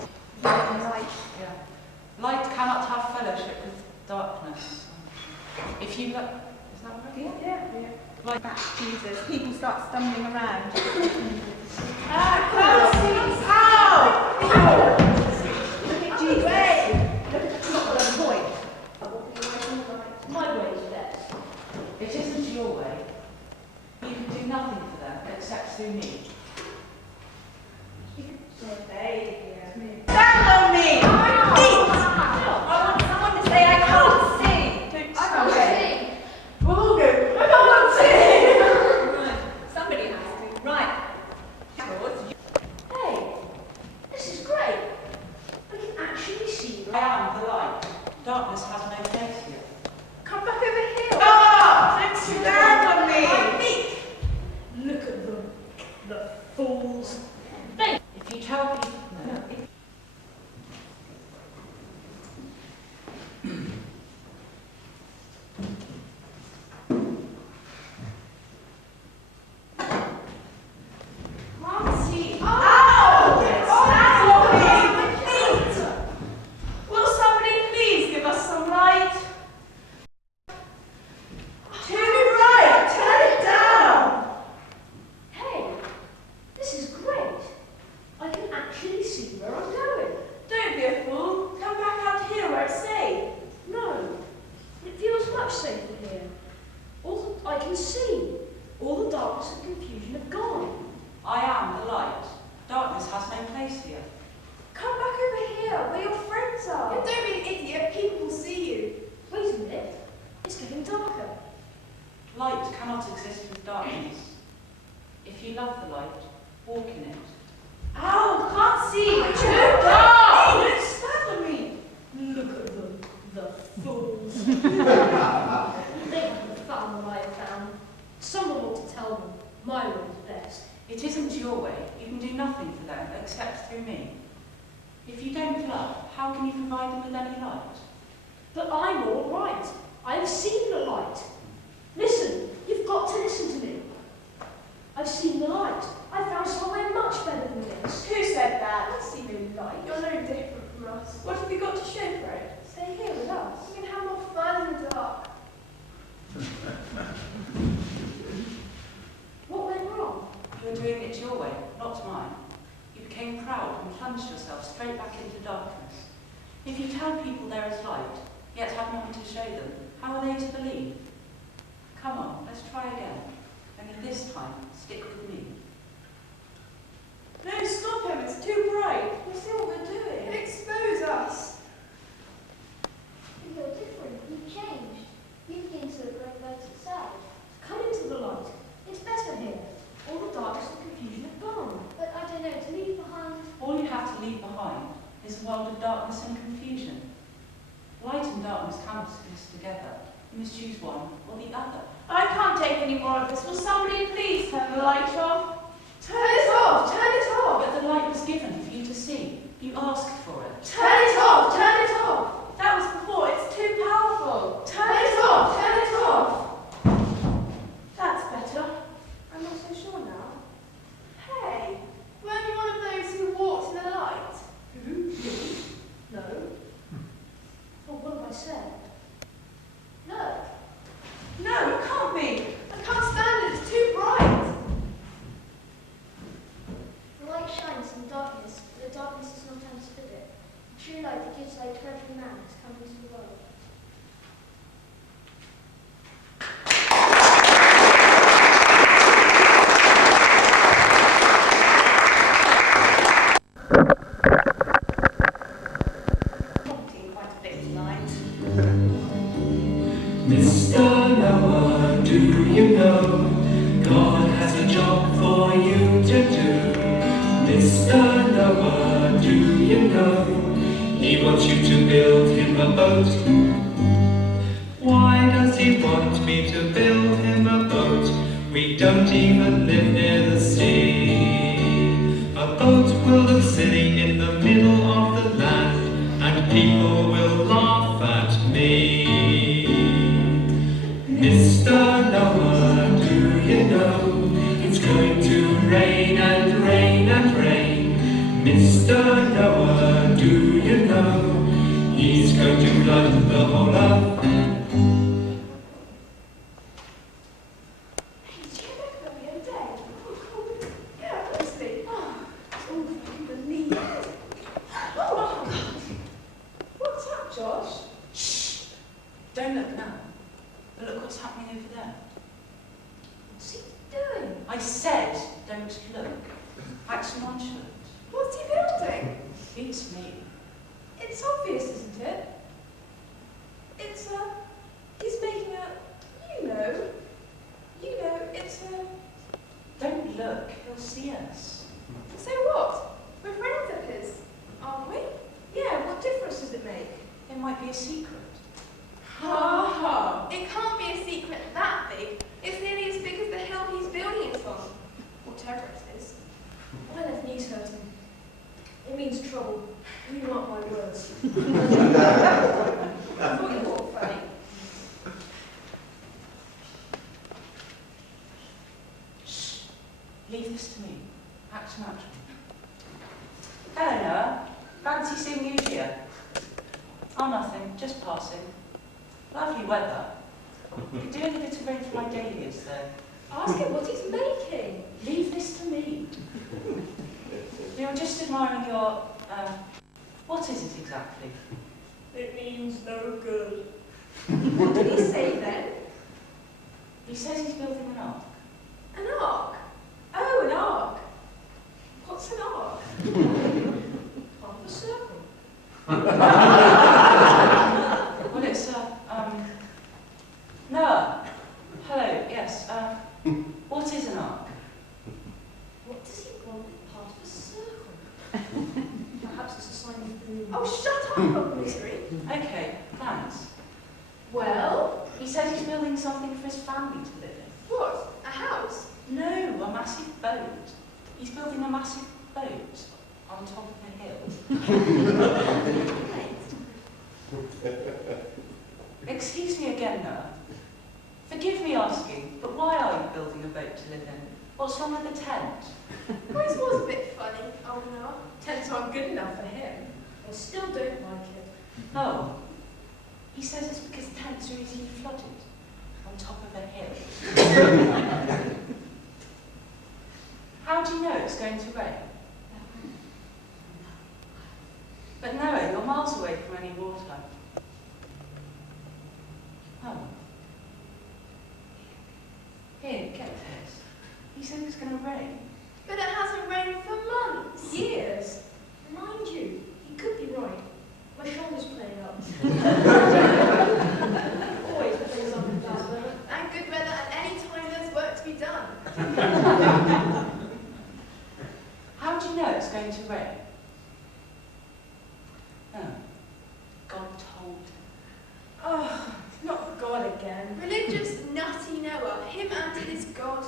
Light cannot have fellowship with darkness. If you look, is that right? Yeah. Like That's Jesus. People start stumbling around. Look at Jesus. Look at the top of the point. My way is best. it isn't your way. You can do nothing for them except through me. Stand on me! I want someone to say I can't sing. I can't sing. We'll all go, I can't sing! Right, somebody has to. Right. George. Hey, this is great. much safer here. I can see. All the darkness and confusion have gone. I am the light. Darkness has no place here. Come back over here, where your friends are. Don't be an idiot, people will see you. Wait a minute. It's getting darker. Light cannot exist with darkness. If you love the light, walk in it. Ow, can't see. It's too dark. Don't stand on me. Look at them, the fools. They haven't found what I have found. Someone ought to tell them. My way is best. It isn't your way. You can do nothing for them except through me. If you don't love, how can you provide them with any light? But I'm all right. I've seen the light. Listen, you've got to listen to me. I've seen the light. I found somewhere much better than this. Who said that? I've seen no light. You're no different from us. What have you got to show for it? Stay here with us. We can have more fun in the dark. What went wrong? You were doing it your way, not mine. You became proud and plunged yourself straight back into darkness. If you tell people there is light, yet have nothing to show them, how are they to believe? Come on, let's try again. Only this time, stick with me. No, stop him, it's too bright. We'll see what we're doing. Expose us. You're different. You've changed. You begin to look like light itself. Come into the light. It's better here. All the darkness and confusion have gone. But I don't know, to leave behind. All you have to leave behind is a world of darkness and confusion. Light and darkness cannot exist together. You must choose one or the other. I can't take any more of this. Will somebody please turn the light off? Turn it off! Turn it off! But the light was given for you to see. You asked for it. Turn it off! Turn it off! That was before. It's too powerful. Turn it off! Turn it off! That's better. I'm not so sure now. Hey, weren't you one of those who walked in the light? Who? You? No. Well, what have I said? No. No, it can't be. I can't stand it. It's too bright. The light shines in the darkness, but the darkness does not understand it. The true light that gives light to every man has come into the world. Mr. Noah, do you know God has a job for you to do? Mr. Noah, do you know He wants you to build him a boat? Why does He want me to build him a boat? We don't even live near the sea. A boat will look silly in the middle of the land, and people will laugh at me. Mr. Noah, do you know it's going to rain and rain and rain? Mr. Noah, do you know he's going to flood the whole earth? Don't look now. But look what's happening over there. What's he doing? I said, don't look. Act nonchalant. What's he building? It's me. It's obvious, isn't it? It's he's making a, you know, it's a... Don't look, he'll see us. So what? We're friends of his, aren't we? Yeah, what difference does it make? It might be a secret. Ha ha! It can't be a secret that big. It's nearly as big as the hill he's building it on. Whatever it is. My left knee's hurting. It means trouble. You mark my words. I thought you were funny. Shh. Leave this to me. Act natural. Eleanor, fancy seeing you here? Oh, nothing. Just passing. Lovely weather. Could do with a bit of rain for my dahlias, though. Ask him what he's making. Leave this to me. We were just admiring your, what is it exactly? It means no good. What did he say then? He says he's building an ark. An ark? Oh, an ark. What's an ark? Half a circle. Well, it's, Noah. Hello, yes, what is an ark? What does he want with part of a circle? Perhaps it's a sign of doom. Oh, shut up, Rob Misery. Okay, thanks. Well, He says he's building something for his family to live in. What? A house? No, a massive boat. He's building a massive boat on top of a hill. Excuse me again, Noah. Forgive me asking, but why are you building a boat to live in? What's wrong with the tent? This was a bit funny, oh no. tents aren't good enough for him. I still don't like it. Oh, he says it's because tents are easily flooded on top of a hill. How do you know it's going to rain? But Noah, you're miles away from any water. Oh. Here, get this. He said it's going to rain. But it hasn't rained for months. Years. Mind you, he could be right. My shoulder's playing up. Always plays up in bad weather. And good weather at any time there's work to be done. How do you know it's going to rain? Oh, God told him. Oh, not God again. Religious, nutty Noah, him and his God.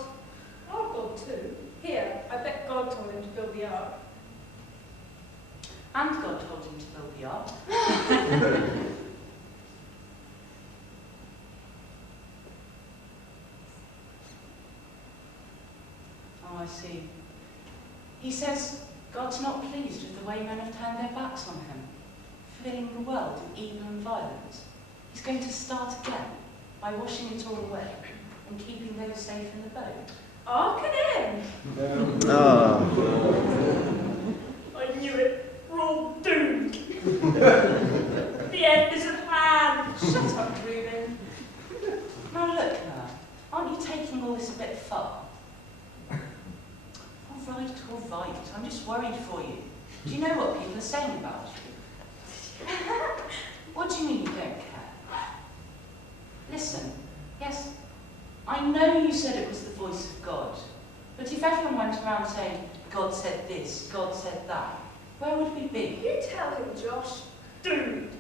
Our God too. Here, I bet God told him to build the ark. And God told him to build the ark. Oh, I see. He says God's not pleased with the way men have turned their backs on him, filling the world with evil and violence. He's going to start again by washing it all away and keeping those safe in the boat. Ark and him! I knew it. We're all doomed. The end is at hand. Shut up, Reuben. Now look, Noah, aren't you taking all this a bit far? All right, I'm just worried for you. Do you know what people are saying about you? What do you mean you don't care? Listen, yes, I know you said it was the voice of God, but if everyone went around saying, God said this, God said that, where would we be? You tell him, Josh. Doomed.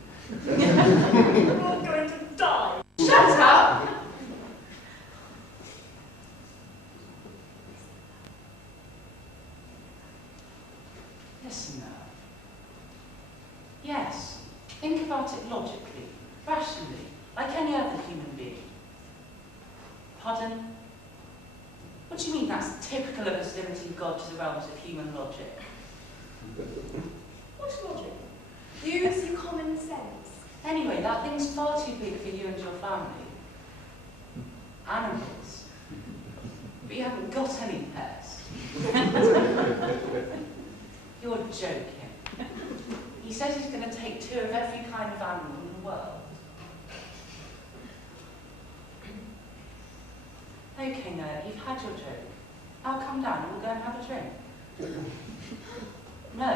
We're all going to die. Shut up! Listen now. Yes, think about it logically, rationally, like any other human being. Pardon? What do you mean that's typical of us limiting God to the realms of human logic? What's logic? Use your common sense. Anyway, that thing's far too big for you and your family. Animals. But you haven't got any pets. You're joking. He says he's going to take 2 of every kind of animal in the world. Okay, Noah, you've had your joke. I'll come down and we'll go and have a drink. No.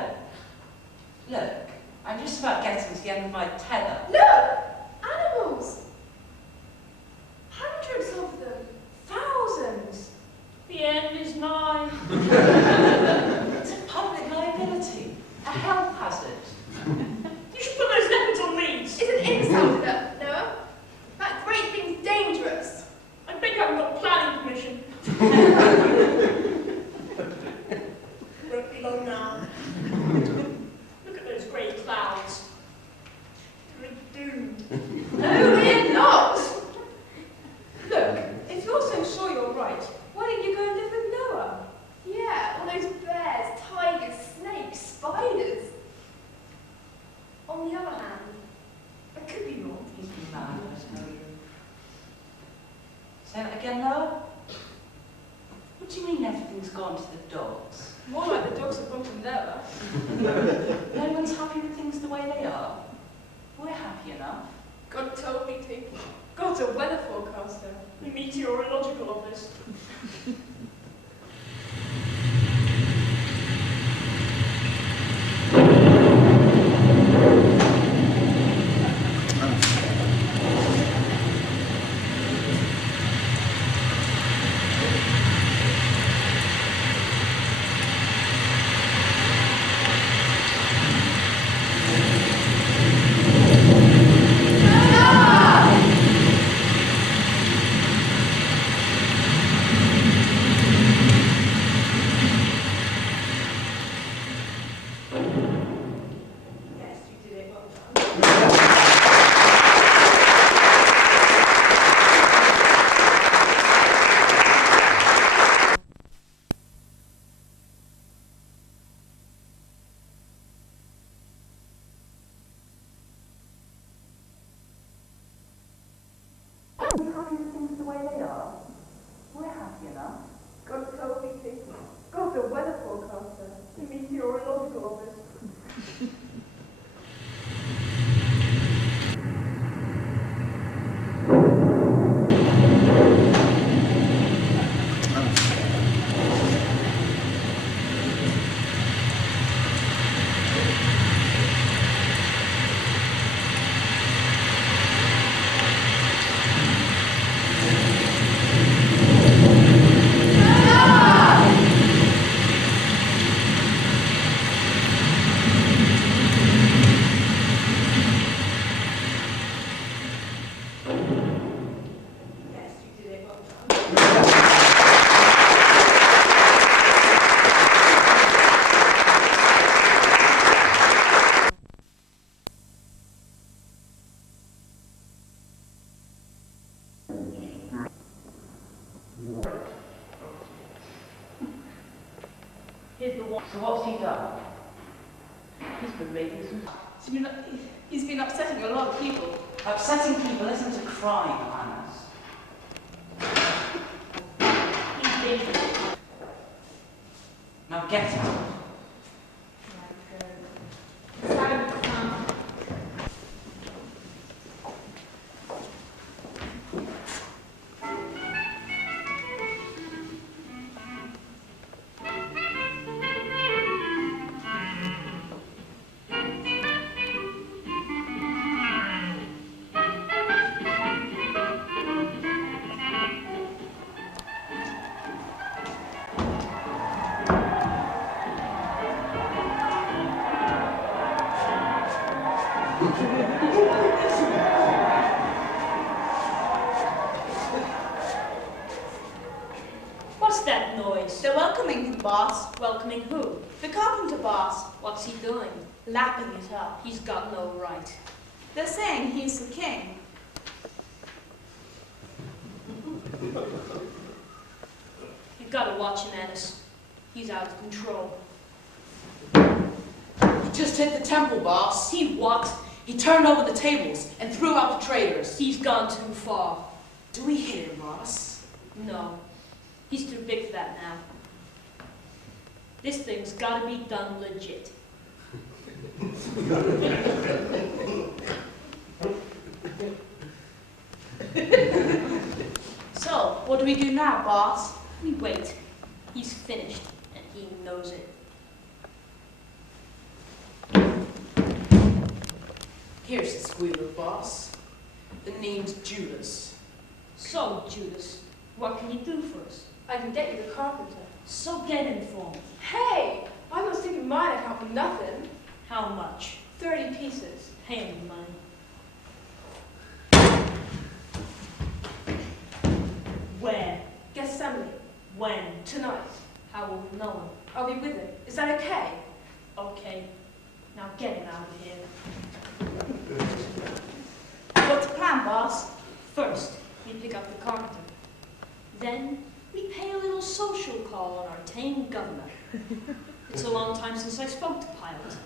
Look, I'm just about getting to the end of my tether. Look! Animals! Hundreds of them. Thousands. The end is nigh. It's a public liability, a health hazard. You should put those leopards on leads. It's an insult, Noah. That great thing's dangerous. I bet you haven't got planning permission. Won't be long now. Look at those grey clouds. We're doomed. No, we're not. Look, if you're so sure you're right, why didn't you go and live with Noah? Yeah, all those bears, tigers, snakes, spiders. On the other hand, I could be wrong. He's mad, I tell you. Say that again, Noah? What do you mean everything's gone to the dogs? More like the dogs have gone to Noah. No one's happy with things the way they are. We're happy enough. God told me to. God's a weather forecaster. The meteorological office. Things the way they are. We're happy enough. God told me to. God's a weather forecaster. The meteorological office. Here's the one. So what's he done? He's been making some... He's been upsetting a lot of people. Upsetting people isn't a crime, Annas. He's dangerous. Now get out. What's that noise? They're welcoming him, boss. Welcoming who? The carpenter, boss. What's he doing? Lapping it up. He's got no right. They're saying he's the king. You've got to watch him, Ennis. He's out of control. He just hit the temple, boss. He what? He turned over the tables and threw out the traitors. He's gone too far. Do we hit him, boss? No. He's too big for that now. This thing's got to be done legit. So, what do we do now, boss? We wait. He's finished, and he knows it. Here's the squealer, boss. The name's Judas. So, Judas, what can you do for us? I can get you the carpenter. So get him for me. Hey! I'm not sticking mine account for nothing. How much? 30 pieces. Pay him the money. Where? Gethsemane. When? Tonight. How will we know him? I'll be with him. Is that okay? Okay. Now get him out of here. What's the plan, boss? First, we pick up the carpenter. Then, we pay a little social call on our tame governor. It's a long time since I spoke to Pilate.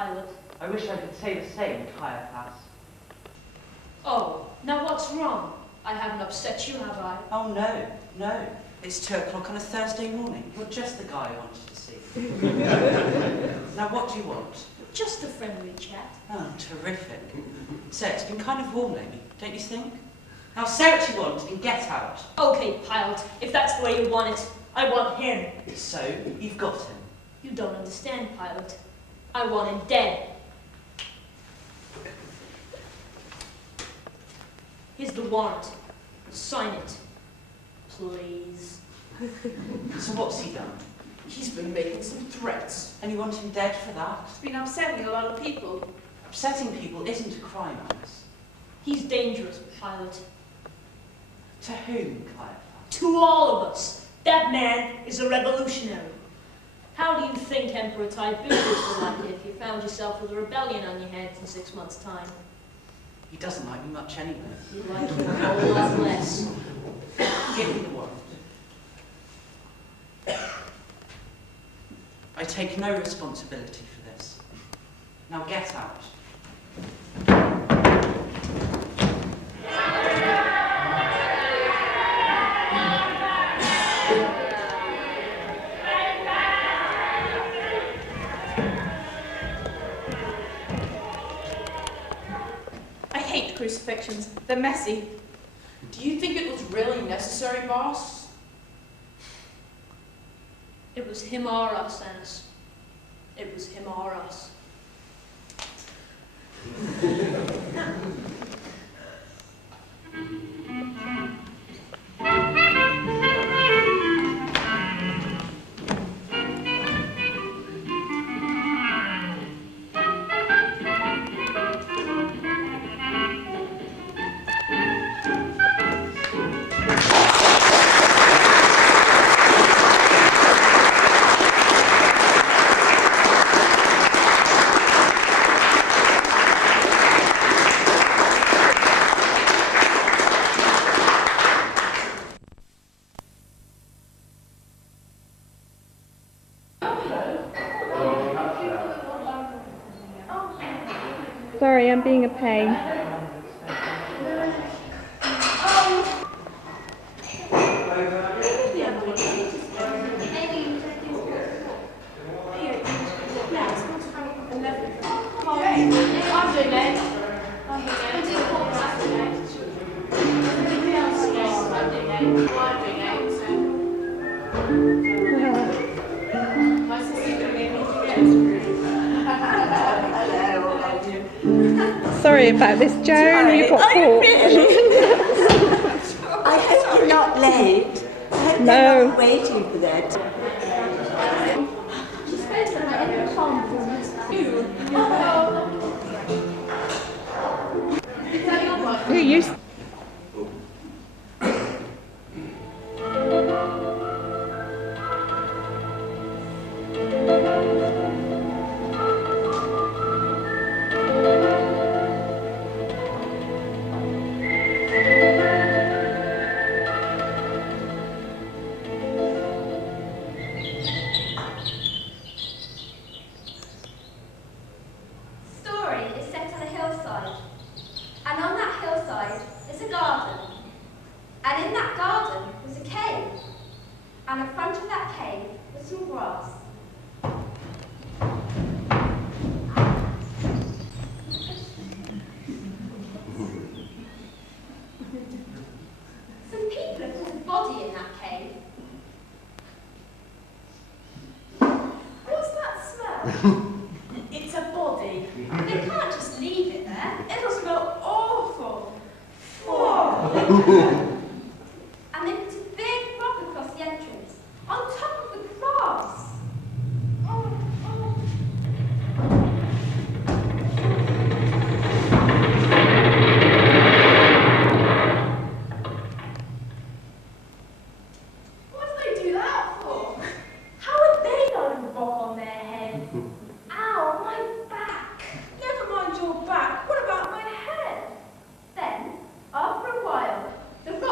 Pilate. I wish I could say the same, Caiaphas. Oh, now what's wrong? I haven't upset you, have I? Oh, no, no. It's 2 o'clock on a Thursday morning. You're just the guy I wanted to see. Now, what do you want? Just a friendly chat. Oh, terrific. So, it's been kind of warm lately, don't you think? Now, say what you want and get out. Okay, Pilate, if that's the way you want it, I want him. So, you've got him. You don't understand, Pilate. I want him dead. Here's the warrant. Sign it. Please. So what's he done? He's been making some threats. And you want him dead for that? He's been upsetting a lot of people. Upsetting people isn't a crime, Alice. He's dangerous, Pilate. To whom, Caiaphas? To all of us. That man is a revolutionary. How do you think Emperor Tiberius would like it if you found yourself with a rebellion on your hands in 6 months' time? He doesn't like me much anyway. He'd like you a whole lot less. Give me the warrant. I take no responsibility for this. Now get out. I hate crucifixions. They're messy. Do you think it was really necessary, boss? It was him or us, Annis. It was him or us. Sorry, I'm being a pain. Sorry about this, Joan. You got caught. I hope you're not late. I hope they're not waiting for that. You Story is set on a hillside, and on that hillside is a garden, and in that garden was a cave, and in front of that cave was some grass. Some people have put a body in that cave. What's that smell? It's a body. They can't just leave it there. It'll smell awful. And they put a big rock across the entrance, on top of the grass. What do they do that for? How would they know the rock on their head? Ow, my back. Never mind your back. What about my head? Then, after a while, the rock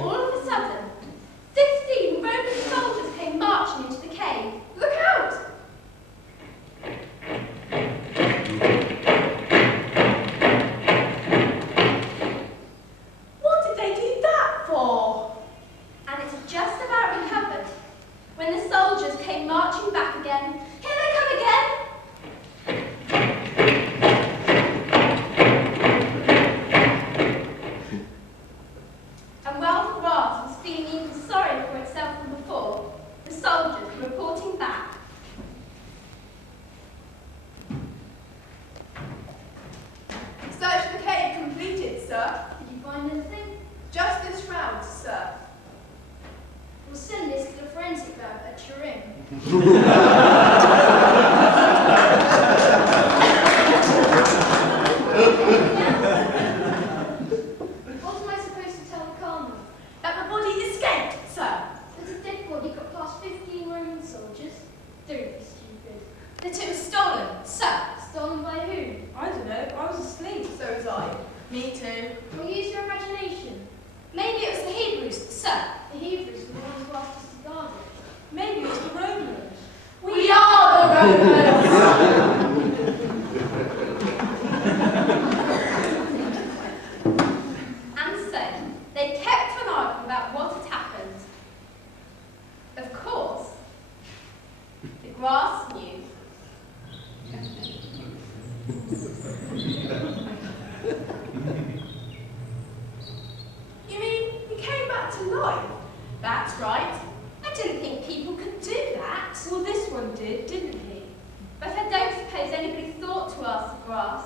All of a sudden, 15 Roman soldiers came marching into the cave. Look out! What did they do that for? And it's just about recovered when the soldiers came marching back again. Here they come again! And while the grass was feeling even sorry for itself than before, the soldiers were reporting back. Search of the cave completed, sir. Did you find anything? Just this round, sir. We'll send this to the forensic lab at Turin. What am I supposed to tell the coroner? That the body escaped, sir. That a dead body got past 15 Roman soldiers? Don't be stupid. That it was stolen, sir. Stolen by who? I don't know. I was asleep. So was I. Me too. Well, use your imagination. Maybe it was the Hebrews, sir. The Hebrews were the ones who asked us to guard it. Maybe it was the Romans. We are the Romans! And so, they kept on arguing about what had happened. Of course, the grass knew. You mean he came back to life? That's right. I didn't think people could do that. Well, this one did, didn't he? But I don't suppose anybody thought to ask the grass.